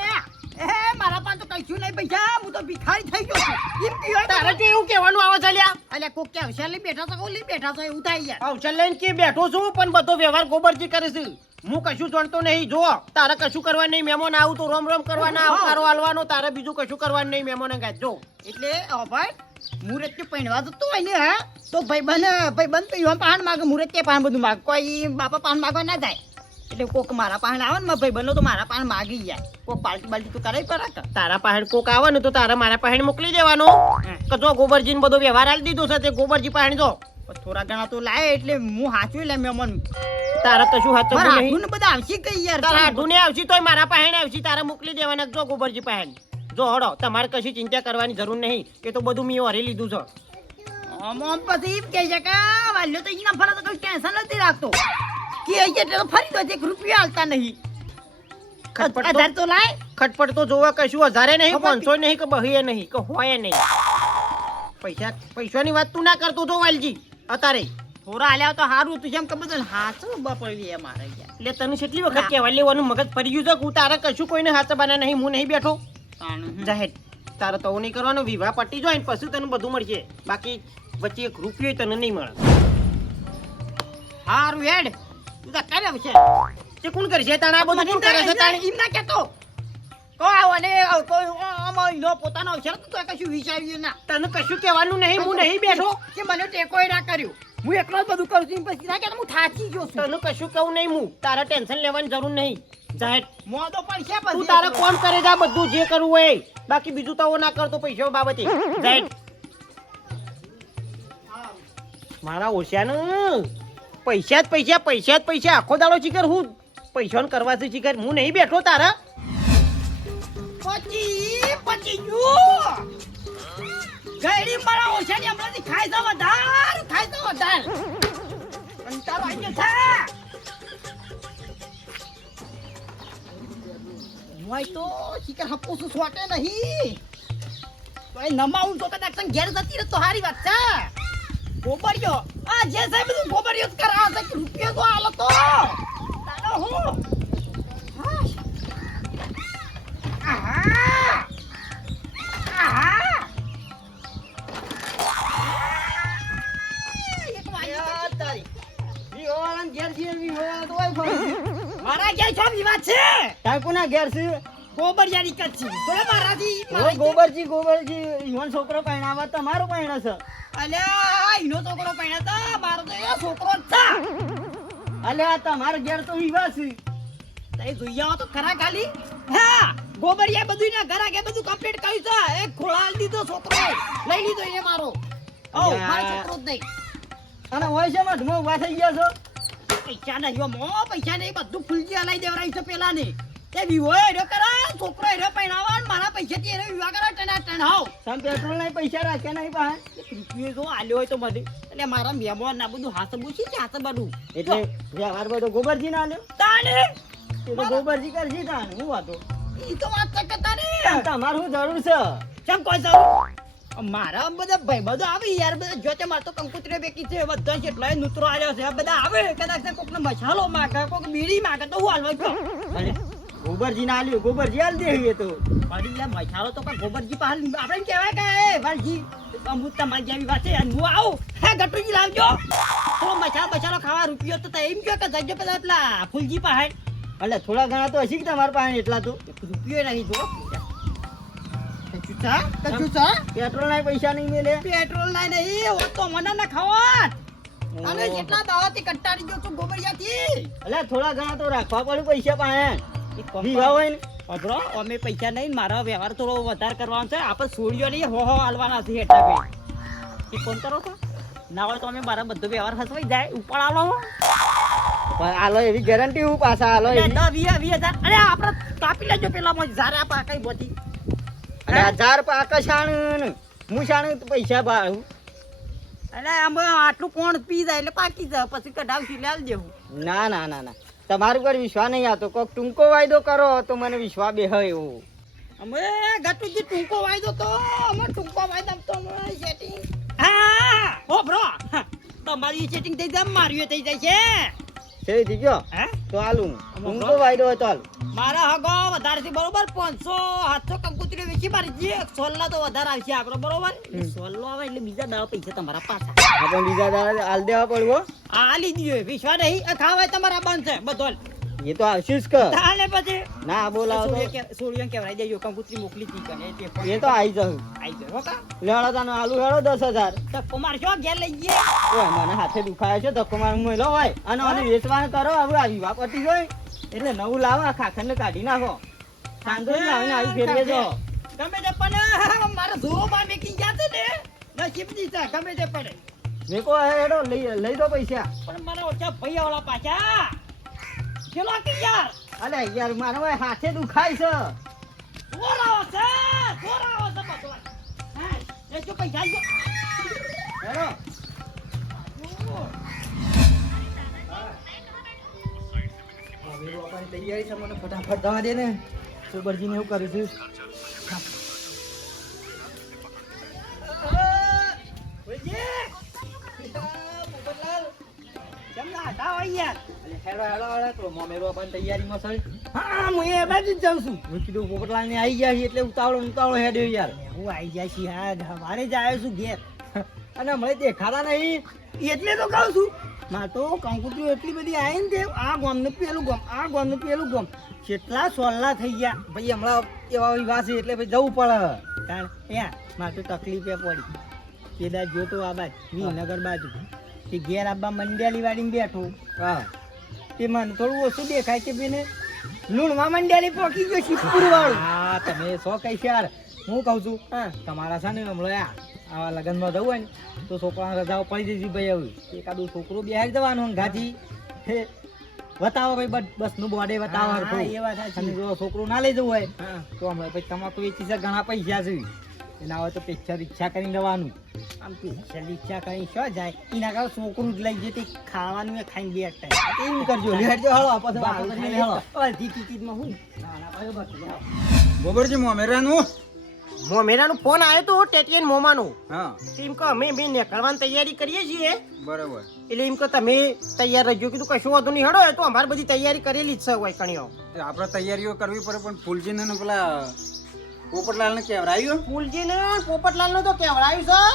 એ મારા પાસે તો કશું નહીં પૈસા હું તો ભિખારી થઈ ગયો છું એમ કહેવાય તારે તો એવું કહેવાનું આવે છે લ્યા. અલ્યા કોક કે અવસર લઈ બેઠા છો કોક લઈ બેઠા છો એવું થાય યાર અવસર લઈને કે બેઠો છું પણ બધો વ્યવહાર ગોબરજી કરે છે. હું કશું જાણતો નહીં. જો તારે કશું કરવાનું નહીં. મહેમાન આવું તો રોમ રોમ કરવાના આવકારો હાલવાનો. તારે બીજું કશું કરવાનું નહીં. મહેમાન ગાજ જો એટલે ભાઈ મુરત કે પહેણવા જતો હોય ને હા તો ભાઈબંધ તો એવા પાન માગે મુરત કે પાન બધું માગે કોઈ બાપા પાન માગવા ના જાય એટલે કોક મારા પાન આવે ને ભાઈબંધો તો મારા પાન માગી જાય કોક પાલટી બાલટી તો કરાવી પડે તારા પાસે કોક આવે ને તો તારા મારા પાસે મોકલી દેવાનો કે જો ગોબરજી ને બધો વ્યવહાર આલી દીધો છે તે ગોબરજી પાસે જો થોડા ઘણા તો લાય એટલે હું હાચવી લે મહેમાન તારા કશું હાથ મારા નહીં. હાથું ને બધા આવશે કઈ યાર તારા હાથું ને આવશે તોય મારા પાસે આવશે. તારે મોકલી દેવાના જો ગોબરજી પાસે. જો હડો તમારે કશી ચિંતા કરવાની જરૂર નહીં. એ તો બધું મેં હરી લીધું છે. આમ પછી એમ કહે છે કે વાલ્યો તો એના ફરજ કોઈ ટેન્શન નથી રાખતો કે એટલે તો ફરી તો 1 રૂપિયા હાલતા નહીં ખટપટ તો લાય ખટપટ તો જોવા કશું 1000 નહીં 500 નહીં કે 200 નહીં કે હોય નહીં. પૈસાની વાત તું ના કરતો તો વાલજી અત્યારે થોડા આલ્યા તો સારું તું જેમ કે બધું હાચું બપડી મારે યાર એટલે તને કેટલી વખત કહેવા લેવાનું મગજ ફરી ગયું છે કે હું તારે કશું કોઈને હાથ બના નહીં. હું નહીં બેઠો જાહેર તારે તો નહીં કરવાનો. વિવાહ પટી જાય ને પછી તને બધું મળશે. બાકી વચ્ચે 1 રૂપિયો તને નહીં મળે. હારું હેડ તું તો કરે છે તે કોણ કરશે તાણે આ બધું કોણ કરે છે તાણે? એમ ના કેતો કોઈ અને કોઈ આમાં ઈનો પોતાનો અવસર તો કશું વિચાર્યું ના તને કશું કહેવાનું નહીં. હું નહીં બેઠો કે મને ટેકોય ના કર્યું હું એકલો જ બધું કરું છું પછી ના કે હું થાકી ગયો છું તને કશું કહું નહીં. હું તારે ટેન્શન લેવાની જરૂર નહીં. જાહેર મોદો પણ છે તું તારે કોમ કરે જા બધું જે કરવું હોય. બાકી બીજું તો ના કરતો પૈસા બાબતે. જાહેર મારા ઓછાનું પૈસા જ પૈસા આખો દાડો ચીકર હું પૈસા કરવા છે ચીકર. હું નહીં બેઠો તારા પછી ગઈડી મારા ઓછાની હમણાંથી ખાય તો વધાર કંટાળો આવી ગયો છે હોય તો ચીકર હપુસ સોટે નહીં તો એ નમાવું તો કદાચ તને ઘેર જતી રહે તો સારી વાત છે ગોબરિયો આ જે સાહેબ બધું ગોબરિયો જ કરા છે કે રૂપિયો તો આલો તો તાનો હું આહા આહા એક વાગ્યો તારી વિહોવાળાને ઘેર છે, વિહોવાળા તો હોય ફરી. મારા ઘેર છો વિવાદ છે તાર કોના ઘેર છે? ગોબરિયાની કચ્છી તો મારાથી ઓ ગોબરજી ઈવન છોકરો પરણાવા તમારો પરણા છે. અલ્યા ઈનો છોકરો પહેણ્યા તા મારો તો એ છોકરો જ છે અલ્યા તમારા ઘેર તો વિવાહ છે. તઈ જોઈ આવો તો ખરા ખાલી હા ગોબરિયા બધું ના ઘરા કે બધું કમ્પ્લીટ કર્યું છે એક ખોળાલ દીધો છોકરો લઈ લીધો એ મારો ઓ મારો છોકરો જ નહીં. અને હોય છે મઢમાં ઊભા થઈ ગયા છો પૈસા નહીં પૈસા નહીં બધું ફૂલજી હલાઈ દેવરાય છે પેલા ને તે વિવો એરો કરા છોકરો એરો પહેરાવા ને મારા પૈસાથી એરો વિવાહ કરા ટના હાવ તમે પેટ્રોલ નહીં પૈસા રાખ્યા નહીં પાસે રૂપિયો જો આલ્યો હોય તો મને એટલે મારા મહેમાન ના બધું હાથ બુછી છે હાથ બધું એટલે વ્યવહાર બધો ગોબરજી ના લ્યો તાને એ તો ગોબરજી કરશે તાન હું વાતો ઈ તો વાત કરતા ને તમારે શું જરૂર છે ચમ કોઈ જાવ મારા બધા ભાઈ બધો આવે યાર બધા જોતે માર તો કંકુતરી બેકી છે બધા જેટલાય નૂતરો આવ્યો છે આ બધા આવે કદાચ કોકને મસાલો માંગે કોક બીડી માંગે તો હું હાલવા ગયો અને ગોબરજી ના લ્યો ગોબરજી હાલ દે તો મારી લે મસાલો તો કા ગોબરજી પાલ આપણે કહેવાય કે એ વાલજી અમૃત તમારી જેવી વાત છે અને હું આવું હે ગટુજી લાવજો તો મસાલો ખાવા રૂપિયો તો એમ કયો કે જજો પેલા એટલા ફૂલજી પાસે એટલે થોડા ઘણા તો હશે કે તમારા પાસે એટલા તો રૂપિયો નહીં જો કચુચા પેટ્રોલ ના પૈસા નહીં મેલે પેટ્રોલ ના નહીં ઓ તો મને ના ખાવત અને જેટલા દાવાથી કંટાળી ગયો છું ગોબરિયાથી એટલે થોડા ઘણા તો રાખવા પડે પૈસા પાસે વિવાહ હોય ને અબરો અમે પૈસા નહીં મારા વ્યવહાર થોડો વધારે કરવાનો છે આપણે છોડ્યો નહીં હો હાલવાના છે હેઠા ભાઈ એ ફોન કરો છો ના હોય તો અમે મારા બધો વ્યવહાર હસવાઈ જાય ઉપર આવો પણ આલો એવી ગેરંટી હું પાછા આલો એવી 10,000 અરે આપણે કાપી લેજો પેલા ઝારે આપા કઈ બોતી અને 1000 પાકા છાણ હું છાણ પૈસા ભાડું અરે આમ આટલું કોણ પી જાય એટલે પાકી જાય પછી કઢાવથી લાલ દેવું ના ના ના ના તમારું પર વિશ્વાસ નહીં આવતો કોક ટૂંકો વાયદો કરો તો મને વિશ્વાસ બેહ એવો અમે ગટુજી ટૂંકો વાયદો તો અમે ટૂંકો વાયદો તો સેટિંગ હા ઓ બ્રો તમારી સેટિંગ થઈ જાય મારી થઈ જાય છે થઈ ગયો હે તો આલું ટૂંકો વાયદો હોય તો હાલ મારા હગો વધારેથી બરોબર 500 700 કંકુતરી વેચી મારી જે સોલ્લા તો વધારે આવશે આપણો બરોબર સોલ્લો આવે એટલે બીજા દાવ પૈસા તમારા પાછા આપણે બીજા દાડા હાલ દેવા પડવો આ લીધી વિશ્વાસ નહીં આ ખાવાય તમારા બંધ છે બધો એ તો આવશે જ કર તાલે પછી ના બોલાવો સૂર્ય કેવરાઈ દેજો કંકુતરી મોકલી દી કને એ તો આવી જશે આઈ જાય હોકા લેડો તાનો આલુ હેડો 10,000 ધક્કો મારશો ઘેર લઈ ગયે ઓય મને હાથે દુખાય છે ધક્કો માર મેલો હોય અને આને વેચવાનું કરો હવે આવી વાપરતી હોય એટલે નવું લાવો ખાખરને કાઢી નાખો સાંજો જ આવીને આવી ફેરવે જો ગમે તે પણ મારા જોરો માં મેકી ગયા છે ને નસીબ દી છે ગમે તે પડે મેકો હેડો લઈ દો પૈસા પણ મારા ઓછા ભૈયા વાળા પાછા ચલો કે યાર અલે યાર મારો ભાઈ હાથે દુખાય છે જોરાવો છે બધો હા એ જો પૈસા જો હેડો તૈયારી છે મને ફટાફટ દવા દે ને સુબરજીને એવું કરું છું તૈયારીમાં સર હા હું એ બાજુ જ જાઉં છું હું કીધું પોપટલાલ ને આવી ગયા છે એટલે ઉતાવળો હેડ્યો યાર હું આવી જાય છે હા મારે જ આવ્યો છું ઘેર અને મને દેખાતા નહીં એટલે તો કહું છું માં તો કંકુતરીઓ એટલી બધી આવી ને તે આ ગામનું પેલું ગામ આ ગામનું પેલું ગામ કેટલા સોલ્લા થઈ ગયા ભાઈ હમણાં એવા વિવાહ છે એટલે ભાઈ જવું પડે કારણ ત્યાં મારે તો તકલીફ એ પડી કેદાર જોતો આ બાજુ વિનગર બાજુ તે ઘેર આબા મંડ્યાલી વાળીને બેઠો હા તે મને થોડું ઓછું દેખાય કે બેને લૂણમાં મંડ્યાલી પોકી ગયો શિવપુર વાળું હા તમે સો કઈ યાર હું કહું છું હા તમારા છે ને હમણાં આવા લગ્નમાં જવું હોય ને તો છોકરાને રજાઓ પડી જતી ભાઈ હવે એકાદું છોકરું બિહારી જવાનું ગાજી બતાવો ભાઈ બસ નું બોડે બતાવો હા, એ વાત સાચી. અને જો છોકરું ના લઈ જવું હોય હા તો હમણાં પછી તમાકુ વેચી છે ઘણા પૈસા છે એના હોય તો પૈસા રિક્ષા કરીને જવાનું આમ ઈચ્છા કરી શું જાય એના કારણે છોકરું જ લઈ જતી ખાવાનું એ ખાઈને બે ટાઈમ એમ કરજો લેડજો હાલો આપણે વાતો કરીને હાલો અડધી ટિકિટમાં હું ગોબરજી મોમેરાનું મોમેરાનો ફોન આવ્યો તો ટેટીએન મોમાનું હા એમ કે અમે નીકળવાની તૈયારી કરીએ છીએ બરાબર એટલે એમ કે તમે તૈયાર રહેજો કીધું કશું વાંધો નહીં હડો તો અમારે બધી તૈયારી કરેલી જ છે હોય કણીઓ આપણે તૈયારીઓ કરવી પડે પણ ફૂલજીને ને પેલા પોપટલાલને કહેવરાયું ફૂલજીને પોપટલાલ નો તો કેવડાવ્યું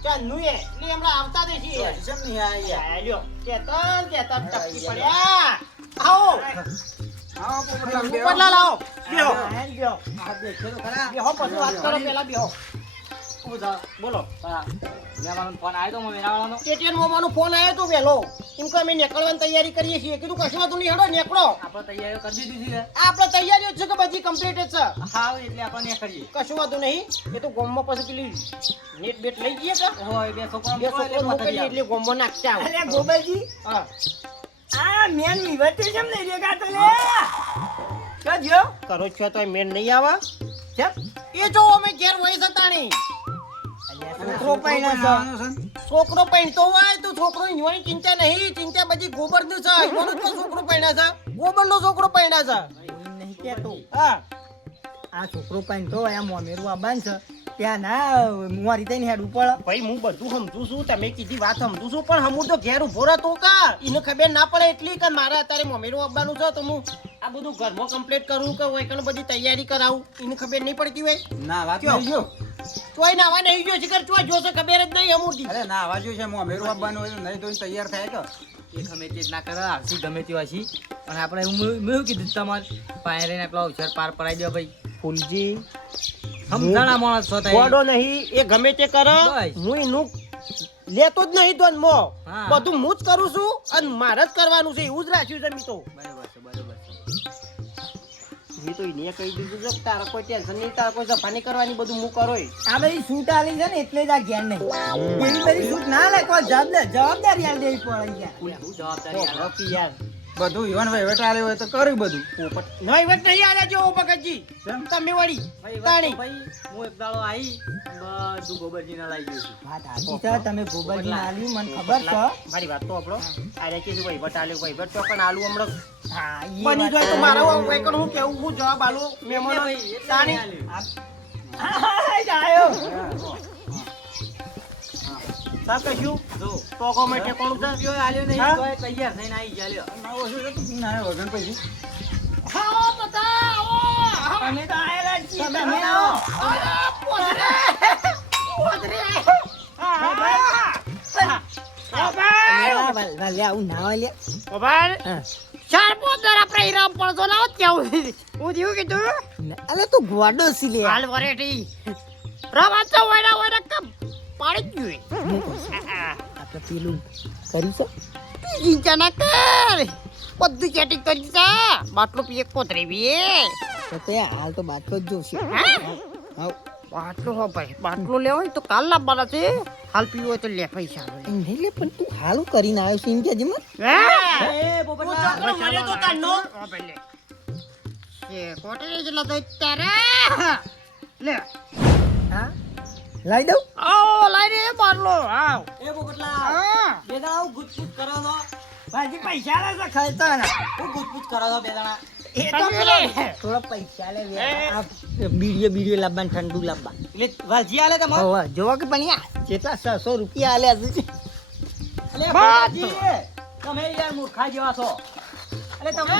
છે કે નું એ એટલે હમણાં આવતા દેખી કેમ નહીં આયા આલ્યો કેતા ટપકી પડ્યા આવો હા પોપટલાલ બેહો. પોપટલાલ આવો બેહો બેહો બેહો પછી વાત કરો પેલા બેહો બોલો મેવાનો ફોન આવ્યો તો મેરાવાનો ટેટીએન મોમાનો ફોન આવ્યો તો વેલો એમ કે અમે નીકળવાની તૈયારી કરીએ છીએ કીધું કશું વાંધો નહીં હેડો નીકળો આપણે તૈયારીઓ કરી દીધી છે આપણે તૈયારીઓ જ છે કે બધી કમ્પ્લીટ જ છે હા એટલે આપણે ને કરીએ કશું વાંધો નહીં એ તો ગોમમાં પછી પેલી નેટ બેટ લઈ જઈએ કે હોય બે છોકરા બે છોકરો મોકલીએ એટલે ગોમમાં નાખશે આવો અરે ગોપાલજી હા આ મેન વિવતે કેમ નહીં દેખાતો લે કજો કરો છો તો મેન નહીં આવે કેમ એ જો અમે ઘેર હોય સતાણી છોકરો પૈણા છોકરો પૈણતો હોય તો છોકરો ઈનવાની ચિંતા નહીં ચિંતા બધી ગોબરનું છે ઈવાનો તો છોકરો પૈણા છે ગોબરનો છોકરો પૈણા છે નહીં કેતો હા આ છોકરો પૈણતો હોય આ મોમેરું આબાન છે ત્યાં ના મોરી તઈને હેડ ઉપર ભાઈ હું બધું સમજુ છું તમે કીધી વાત સમજુ છું પણ હમું તો ઘેર ઉભો રહતો કા એને ખબર ના પડે એટલી કે મારે અત્યારે મમ્મીનું આવવાનું છે તો હું આ બધું ઘરમાં કમ્પ્લીટ કરું કે હોય કને બધી તૈયારી કરાવું એને ખબર નહીં પડતી હોય ના વાત કયો? નહીં જો તોય નાવા નહીં જો શિખર ચોય જોશે ખબર જ નહીં અમૂર્તિ અરે ના આવા જો છે મોમેરું આપવાનું હોય તો નહીં તો તૈયાર થાય કે એ ગમે તે જ ના કરે આરસી ગમે તે વાસી અને આપણે મેં કીધું તમારે પાસે રહીને એટલો અવસર પાર પડાવી દો ભાઈ ફૂલજી સમજાણા માણસ છો તમે કોડો નહીં એ ગમે તે કરે બસ. હું એનું લેતો જ નહીં તો મો હા. બધું હું જ કરું છું અને મારે જ કરવાનું છે એવું જ રાખ્યું છે મેં તો બરોબર છે બરોબર છે મેં તો એને કહી દીધું છે કે તારા કોઈ ટેન્શન નહીં તારા કોઈ સફાની કરવાની બધું હું કરો આ બધી છૂટ આલી છે ને એટલે જ આ ઘેર નહીં એવી બધી છૂટ ના લે કોઈ જવાબદારી આલી દેવી પડે યાર શું જવાબદારી આલો? યાર બધું ઈવન વહીવટ આલે હોય તો કર્યું બધું નહીં વટ નહીં આલે જો ભગતજી તમે વળી ભાઈ તાણી ભાઈ હું એક દાડો આવી બધું ગોબરજીને લાવી ગયો છું વાત સાચી છે તમે ગોબરજી આલ્યું મને ખબર છે મારી વાત તો આપણો આરે કીધું વહીવટ આલ્યો વહીવટ તો પણ આલુ હમણાં હા ઈ બની વાત જાય તો મારા વાંકણ હું કેવું હું જવાબ આલું મહેમાનો તાણી આયો તા કશું જો ટોકો માટે કોણ છે રૂપિયો આલ્યો નહીં હા? તોય તૈયાર થઈને આવી ગયા લ્યો ના ઓછું છે તો પીને આવ્યો વગર પછી ખાઓ બધા આવો અમે તો આયેલા જ છીએ તમે તમે આવો. આવો લે આવું ના હોય લે હા. ચાર પાંચ દર આપણે હીરામ પડતો લાવો કેવું હું થયું કીધું અલે તું ગોડો સી લે હાલ વરેટી રવા તો વડા વડા કમ પાડી ગયું આપણે પેલું કર્યું છે ચિંતા ના કર બધું ચેટિંગ કરી છે બાટલો પીએ કોતરી પીએ તો તે હાલ તો બાટલો જ જોશે હાવ બાટલો હો ભાઈ બાટલો લેવો હોય તો કાલ લાવવાના છે હાલ પીવો હોય તો લે પૈસા એમ નહીં લે પણ તું હાલું કરીને આવ્યો છે એમ કે જીમત એ પોપટલા છોકરો મર્યો તો તારનો કોટરી જ લતો તારે લે હા લાઈ દઉં આવો લાઈ દે બાટલો આવ એ પોપટલા હા બે દાડા હું ગુજપુજ કરો છો બાજી પૈસા લે તો ખાતા ને હું ગુજપુજ કરો છો બે દાડા એ તો પેલો થોડા પૈસા લે આ બીડીઓ લાવવા ઠંડુ લાવવા એટલે વાલજી આલે તમારે હવે જોવો કે પણ યાર જેટલા 600 રૂપિયા આલ્યા છે અલે બાજી તમે યાર મૂર્ખા જેવા છો અલે તમે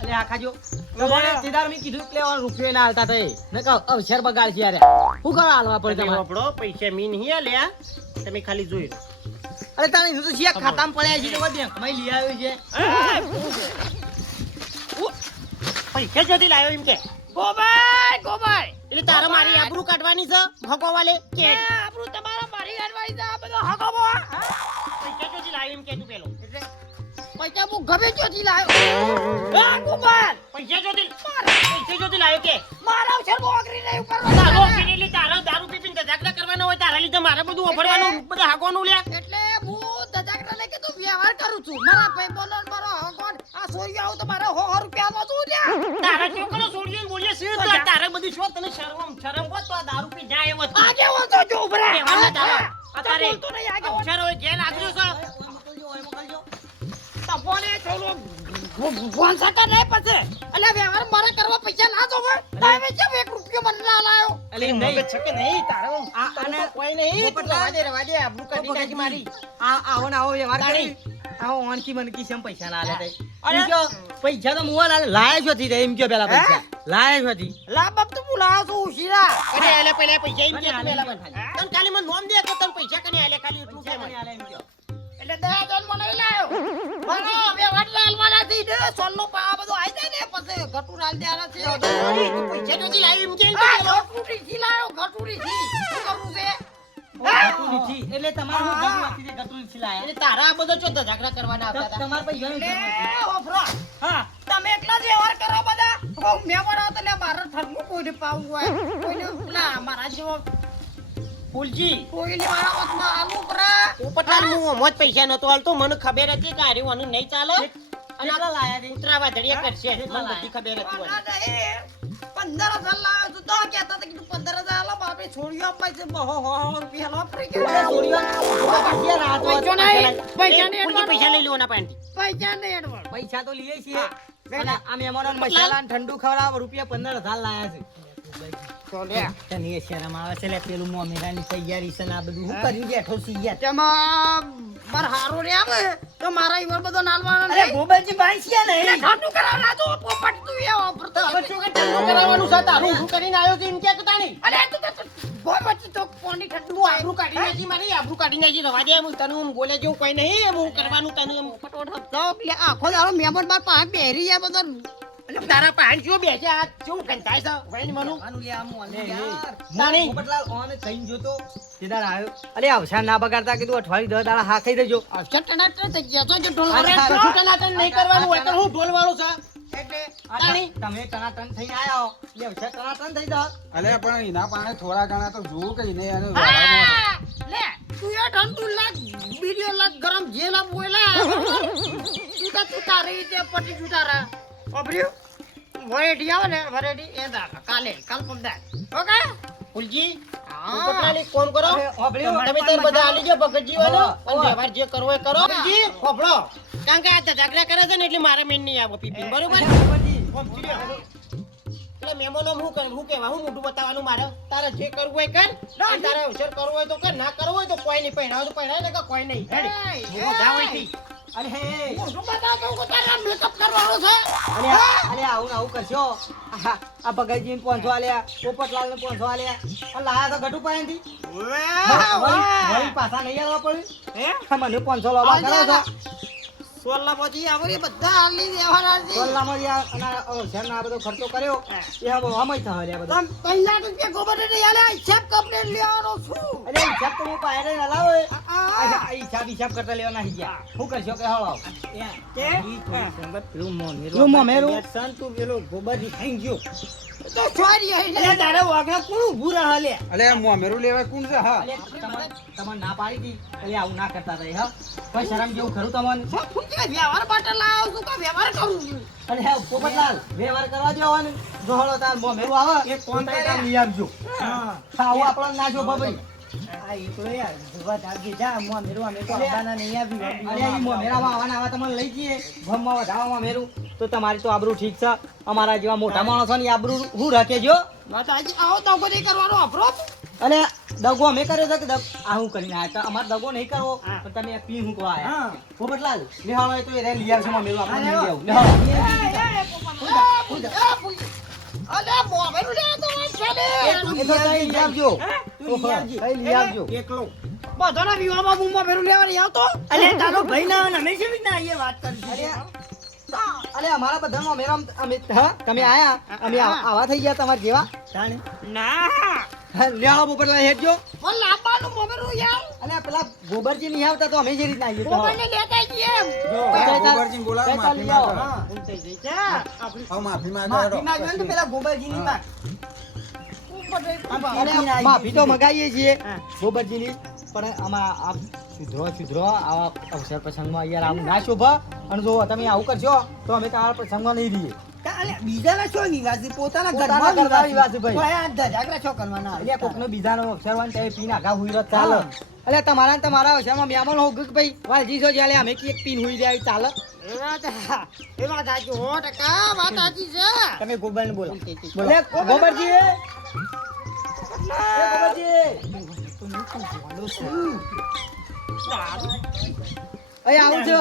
અલે આ ખાજો તમારે તેદાર મે કીધું કે લેવા રૂપિયો ના આલતા તઈ ને કહો અવસર બગાડ છે યાર હું કરો હાલવા પડે તમે તમારે વાપરો પૈસા મી નહીં આલ્યા તમે ખાલી જોઈ લો અરે તારે હું તો શિયા ખાતામાં પડ્યા છે તો બેંકમાં લઈ આવ્યો છે પૈસા જોતી લાયો એમ કે ગોબાઈ ગોબાઈ એટલે તારે મારી આબરૂ કાઢવાની છે ભગો વાલે કે આબરૂ તમારા મારી કાઢવાની છે આ બધો હગો પૈસા જોતી લાયો એમ કે તું પેલો એટલે પૈસા હું ગમે જોતી લાયો આ ગોબાઈ પૈસા જોતી લાયો કે મારા અવસર બોકરી નહીં ઉપર દારૂ પીને એટલે તારા દારૂ પીને દજાકડા કરવાનો હોય તારા લીધે મારે બધું ઓફરવાનું બધા હાકોનું લે એટલે હું દજાકડા ને કીધું વ્યવહાર કરું છું મારા ભાઈ બોલો મારો હકોન આ સોરી આવું તો મારે 100 રૂપિયામાં શું લે તારા છોકરો સોરીને બોલે છે તો તારે બધી શું તને શરમ હોત તો આ દારૂ પી જાય એવો આગે હો તો જો ઉભરા અત્યારે બોલતો નહીં આગે અક્ષર હોય કે લાગ્યો છે તપોને ચોલો ફોન સકા નહીં પછી એટલે વ્યવહાર મારે કરવા પૈસા ના તો તમે કેમ 1 રૂપિયો મને ના લાયો અલે નહીં છે કે નહીં તારો આ અને કોઈ નહીં રવા દે આબરૂ કાઢી નાખી મારી આવો ને આવો વ્યવહાર કરી આવો ઓનકી મનકી સેમ પૈસા ના આલે તઈ એમ કયો પૈસા તો મુવા લાય છો થી એમ કયો પેલા પૈસા લાય છો થી લા બાપ તો બોલાવો છો ઉશીરા અરે એલે પહેલા પૈસા એમ કે તું એલા બન તન ખાલી મને નોમ દે કે તન પૈસા કને આલે ખાલી એટલું કે મને આલે એમ કયો એટલે 10,000 મને લાયો મને હવે વાટલા આલવાના થી દે સોલનો પા બધો આઈ જાય ને પછી ઘટુ નાલ દેવાના છે પૈસા જોતી લાવી એમ કે ઘટુડી થી લાયો ઘટુડી થી શું કરવું છે ગટુ નીચી. એટલે તમારે શું જરૂર હતી તે ગટુ નીચી લાયા? એટલે તારા આ બધો ચો ઝઘડા કરવાના આવતા હતા. તમારે પછી ઘણી જરૂર હતી. એ ઓફરો. તમે એકલા જ વ્યવહાર કરો બધા બહુ મહેમાન આવતા એટલે મારે ઠગવું કોઈને પાવું હોય કોઈને પેલા મારા જેવો ફૂલજી કોઈને મારા વચમાં આલુ પરા પોપટલાલ હું ઓમો જ પૈસા નતો આલતો મને ખબર હતી કે આર્યું આનું નહીં ચાલે અને કેટલા લાયા હતી? ઉતરાવા ધડિયા કરશે કેટલા મને બધી ખબર હતી મને. 15,000 લાવ્યો છું તો કહેતા હતા કે તું 15,000 લાવ આપણે છોડીઓ અપાય છે બહો રૂપિયા વાપરી એટલે ગયા છોડીઓ પાછી રાત હોત. પૈસા નહીં પૈસા એ નહીં ફૂલજી પૈસા લઈ લેવાના પાસેથી. પૈસા નહીં એડવાન્સ પૈસા તો લઈએ છીએ અને આ મહેમાનોને મસાલા ને ઠંડુ ખવડાવવા રૂપિયા 15,000 લાયા છે. તો લે તને શરમ આવે છે લે પેલું મોમેરાની તૈયારી છે ને આ બધું હું કરી બેઠો છું યાર. તેમાં માર હારો રે આવે તો મારા ઈવર બધો નાલવાનો અરે નહીં ગોબરજી ભાઈ છે ને એટલે ઠંડુ કરાવના તો પોપટ તું એ વાપરતો હવે શું કે ઠંડુ કરાવવાનું છે તારું ઊંધું કરીને આવ્યો છે એમ કે તાણી અરે તું તો બોલ વચ્ચે તો પાણી ઠંડુ તું આબરૂ કાઢી નાખી મારી આબરૂ કાઢી નાખી રવા દે એમ તને હું બોલે જેવું કોઈ નહીં એમ હું કરવાનું તને એમ ફટોફટ તો એટલે આખો દાડો મહેમાન બાર પાસે બેહરી ગયા બધા એટલે તારા પાસે જો બેસે આ શું કંટાય છે વૈન મનું આનું લે આમ આનું લે, યાર. તાણી. પોપટલાલ ઓને કહીને જોતો તે દાડ આવ્યો. અરે અવસાન ના બગાડતા કીધું અઠવાડિયું 10 દાડા હા ખાઈ દેજો. અક્ષર ટનાટન થઈ ગયા તો જો ઢોલ અરે વગાડે તો. કશું ટનાટન નહીં કરવાનું હોય તો હું ઢોલવાળું છે એટલે તાણી. તમે ટનાટન થઈને આયા હો. એટલે અવસાન ટનાટન થઈ જાઓ. અલે પણ એના પાણે થોડા ઘણા તો જોવું કે નહીં અને હા, લે તું એ ઠંડુ લાગ બીડીઓ લાગ ગરમ જે લાગ બોલા તું તારી રીતે પટી જુતારા ઓબર્યું વરેડી આવે ને વરેડી એ દા કાલ પમદા ઓકે ફૂલજી હા. પોપટલાલ એક કામ કરો અરે, હોભળ્યું? તમે તાર બધા આલી જાઓ ભગતજી વાળો અને હા. વ્યવહાર જે કરવો એ કરો ફૂલજી હોભળો કારણ કે આ ઝઘડા કરે છે ને એટલે મારે મેન નહીં આવો પીપી બરોબર ગોબરજી, એટલે મહેમાનો હું કરું હું કેવા હું મોઢું બતાવવાનું મારે તારે જે કરવું હોય કર અને તારે અવસર કરવો હોય તો કર ના કરવો હોય તો કોઈ નહીં પહેણાવ તો પહેણાય ને કે કોઈ નહીં હેડ હું જાવ અહીંથી. અરે હે મોઢું બતાવ તો હું તારા મેકઅપ કરવાનો છે અરે અરે આવું ને આવું કરશો. આ ભગતજીને 500 આલ્યા, પોપટલાલને 500 આલ્યા. આ લાયા તો ગટુ પાસેથી. વળી પાછા નહીં આવવા પડ્યું. મને 500 લાવવા કરો છો. સોલ્લા પછી આવરી બધા હાલી દેવાના છે સોલ્લામાં યાર અને અવસાનનો આ બધો ખર્ચો કર્યો એ હવે આમાંય થવા રહ્યા બધા. તમ પહેલા તો કે ગોબર ને આલે હિસાબ કમ્પ્લેટ લેવાનો છું અરે હિસાબ તો હું પાસે રહીને હલાવે. આ આ હિસાબ કરતા લેવાના હી ગયા. શું કરશો કે હળો પેલું મોમેરું તું પેલો ગોબરજી ખાઈ ગયો તો છોડી એટલે તારે વાગણા કોણ ઊભું રહે લે અલે આ મોમેરું લેવાય કોણ છે હા અરે તમને ના પાડી હતી એટલે આવું ના કરતા રહી હા કોઈ શરમ જેવું ખરું તમને શું ફૂંકે વ્યવહાર માટે લાવ છું કે વ્યવહાર કરું છું અને હે પોપટલાલ વ્યવહાર કરવા દેવાનો જોહળો તાર મોમેરું આવે એક ફોન તો તાર લઈ આવજો આવું આપણને ના જો ભાઈ આ એકલો યાર જુવા દાગી જા મો મેરું અમે તો આવવાના નહીં આવી અરે ઈ મોમેરામાં આવવાના આવા તમને લઈ જઈએ ભમમાં વધાવામાં મેરું તો તમારી તો આબરૂ ઠીક છે અમારા જેવા મોટા માણસો ની આબરૂ હું રાખે જો માતાજી આવો તો કોઈ કરવાનો અફરો અને દગો અમે કર્યો છે કે આ હું કરીને આયા તા અમારે દગો નહીં કરવો પણ તમે આ પી હું કહો આયા પોપટલાલ લેહાળો હોય તો એ રે લઈ આવશે મેરું આપણે લઈ આવું લેહાળો અલે મોમેરું લે તો ચાલે એ તો કઈ લઈ આવજો કઈ લઈ આવજો એકલો બધાના વિવાહમાં હું મોમેરું લેવા નહીં આવતો અલે તારો ભાઈ ના અમે છે ના એ વાત કરી અરે અમારા બધામાં મેરા અમે હા તમે આયા અમે આવા થઈ ગયા તમારા જેવા ના લેહાળો પોપટલાલ હેડજો પણ લાંબાનું મોમેરું યાર અને પેલા ગોબરજી નહીં આવતા તો અમે જે રીતના આવીએ તો ગોબરને લેતા જઈએ આ ગોબરજીને બોલાવો, કઈ માફી લઈ આવો. માંગો. હું થઈ જઈ જા હવે માફી માંગો માફી હેડો. માંગો ને તો પેલા ગોબરજીની હા. વાત. અને માફી તો મંગાવીએ છીએ ગોબરજીની પણ આમાં આપ સુધરો આવા અવસર પ્રસંગમાં યાર આવું ના શોભા અને જો તમે આવું કરશો તો અમે તમારા પ્રસંગમાં નહીં રહીએ બીજાના છો નિવાસી પોતાના પોતાના ઘરમાં નિવાસી ભાઈ. કોઈ આ ઝઘડા છો કરવાના એટલે કોકનો બીજાનો અવસર હોય ને તે પીને આગા હુઈ રહ્યો ચાલે એટલે તમારા ને તમારા અવસરમાં મહેમાન હોગ કે ભાઈ વાલજી છો જ્યારે અમે એક પીન હુઈ જાય ચાલે એ વાત સાચી 100% વાત સાચી છે તમે ગોબરને બોલો બોલે ગોબરજી એ ગોબરજી અહીં આવું છો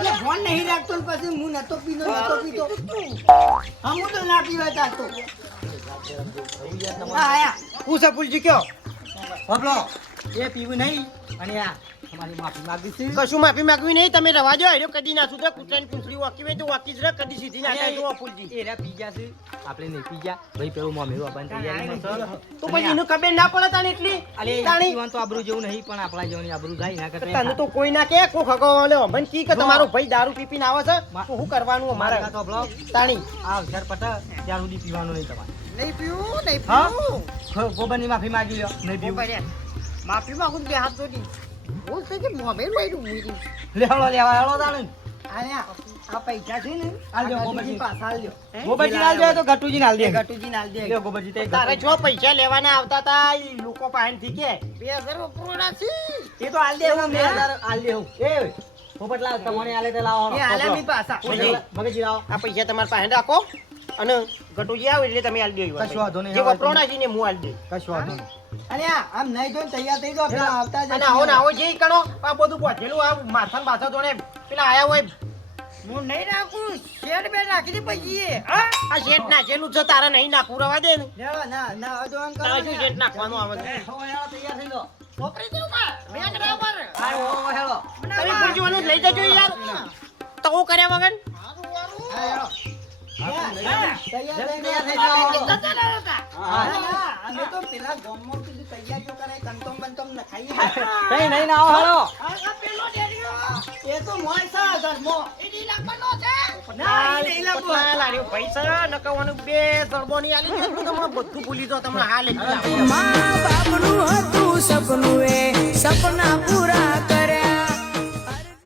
એટલે ફોન નહીં રાખતો ને પછી હું નતો પીતો હું તો ના પીવા ચાલતો આયા હું સપુલજી કયો બાબલો એ પીવું નહીં અને આ તમારી માફી માંગી છે. કશું માફી માંગવી નહીં, તમે રવા દો. હેડો કદી ના સુધરે, કૂતરાની પૂંછડી વાકી હોય તો વાકી જ રહે, કદી સીધી ના થાય. જો ફૂલજી એરા પી ગયા છે, આપણે નહીં પી ગયા. ભાઈ પેલું મોમેરું આપણને તૈયારીમાં છે. તો પછી એનું ખબર ના પડે તને એટલી અલે તાણી ઈવાન તો આબરૂ જેવું નહીં, પણ આપણા જેવાની આબરૂ જાય ના કરતા. તને તો કોઈ ના કે કો ખગો લ્યો મન કી કે તમારો ભાઈ દારૂ પી પીને આવે છે મા- તો શું કરવાનું અમારે મારા તો બ્લોક તાણી આ અવસર પટા ત્યાં સુધી પીવાનું નહીં તમારે. નહીં પીવું, નહીં હા? પીવું. ગોબરની માફી માંગી લ્યો. નહીં પીવું. બરાબર. માફી માંગુ બે હાથ જોડી. ભૂલ થઈ ગઈ, મોમેરું વાયરું મૂકી. લેવાડો લેવાડો તાણે. આ પૈસા છે ને હાલ દો, આ ગોબરજી. ગટુજી પાછા હાલ દો. ગોબરજી નાલ દે તો ગટુજી નાલ દે. ગટુજી નાલ દે. લ્યો ગોબરજી તે તારે જો પૈસા લેવાના આવતા તા ઈ લોકો પાસેથી કે 2000 વપરાણા છે. એ તો હાલ દે હું 2000 હાલ દે હું. એ પોપટ લાવ તમને આલે તે લાવો. એ હાલે મી પાછા. મગજી લાવો. આ પૈસા તમારા પાસે રાખો અને ગટુજી આવે એટલે તમે આલ દેજો કશો વાંધો નહીં. જે વપરાણા છે ને હું આલ દે કશું વાંધો નહીં. અરે આમ નહીં તો તૈયાર થઈ જાઓ, પેલા આવતા જ અને આવો ને આવો જે કણો આ બધું પહોંચેલું આ માથા બાથા જોડે પેલા આયા હોય હું નહીં નાખું, શેડ બે નાખી દે પછી એ. હા? આ શેઠ નાખેલું છે તારે નહીં નાખવું રવા દે ને લેવા, ના ના હવે તો આમ કરો તારે ને. શું શેઠ નાખવાનું આવે છે હવે હેળો તૈયાર થઈ લો. છોકરી દેવું બા, બે બરાબર. આવો આવો હેળો. તમે પૂછવાનું લઈ જજો યાર તો હું કર્યા વગર હારું, હારું. હા, હેળો. તૈયાર જલ્દી થઈ તૈયાર થઈ જાઓ. જાઓ. જતા ના રહેતા. હા. ના, ના, અમે તો પેલા ગામમાં પેલી તૈયારીઓ કરાય, કંટોમ બંટોમ નખાઈએ. કઈ નહીં ના આવો હેળો. આ પેલો ડેડીઓ, એ તો મોય છે ધર્મો. એ નીલાંબરનો છે. ના, એ નીલાંબર. લાર્યો પૈસા નકવાનું બે સરબો ની આલી દીધું તમને બધું ભૂલી દો તમને હાલ જ મા બાપનું હતું સપનું એ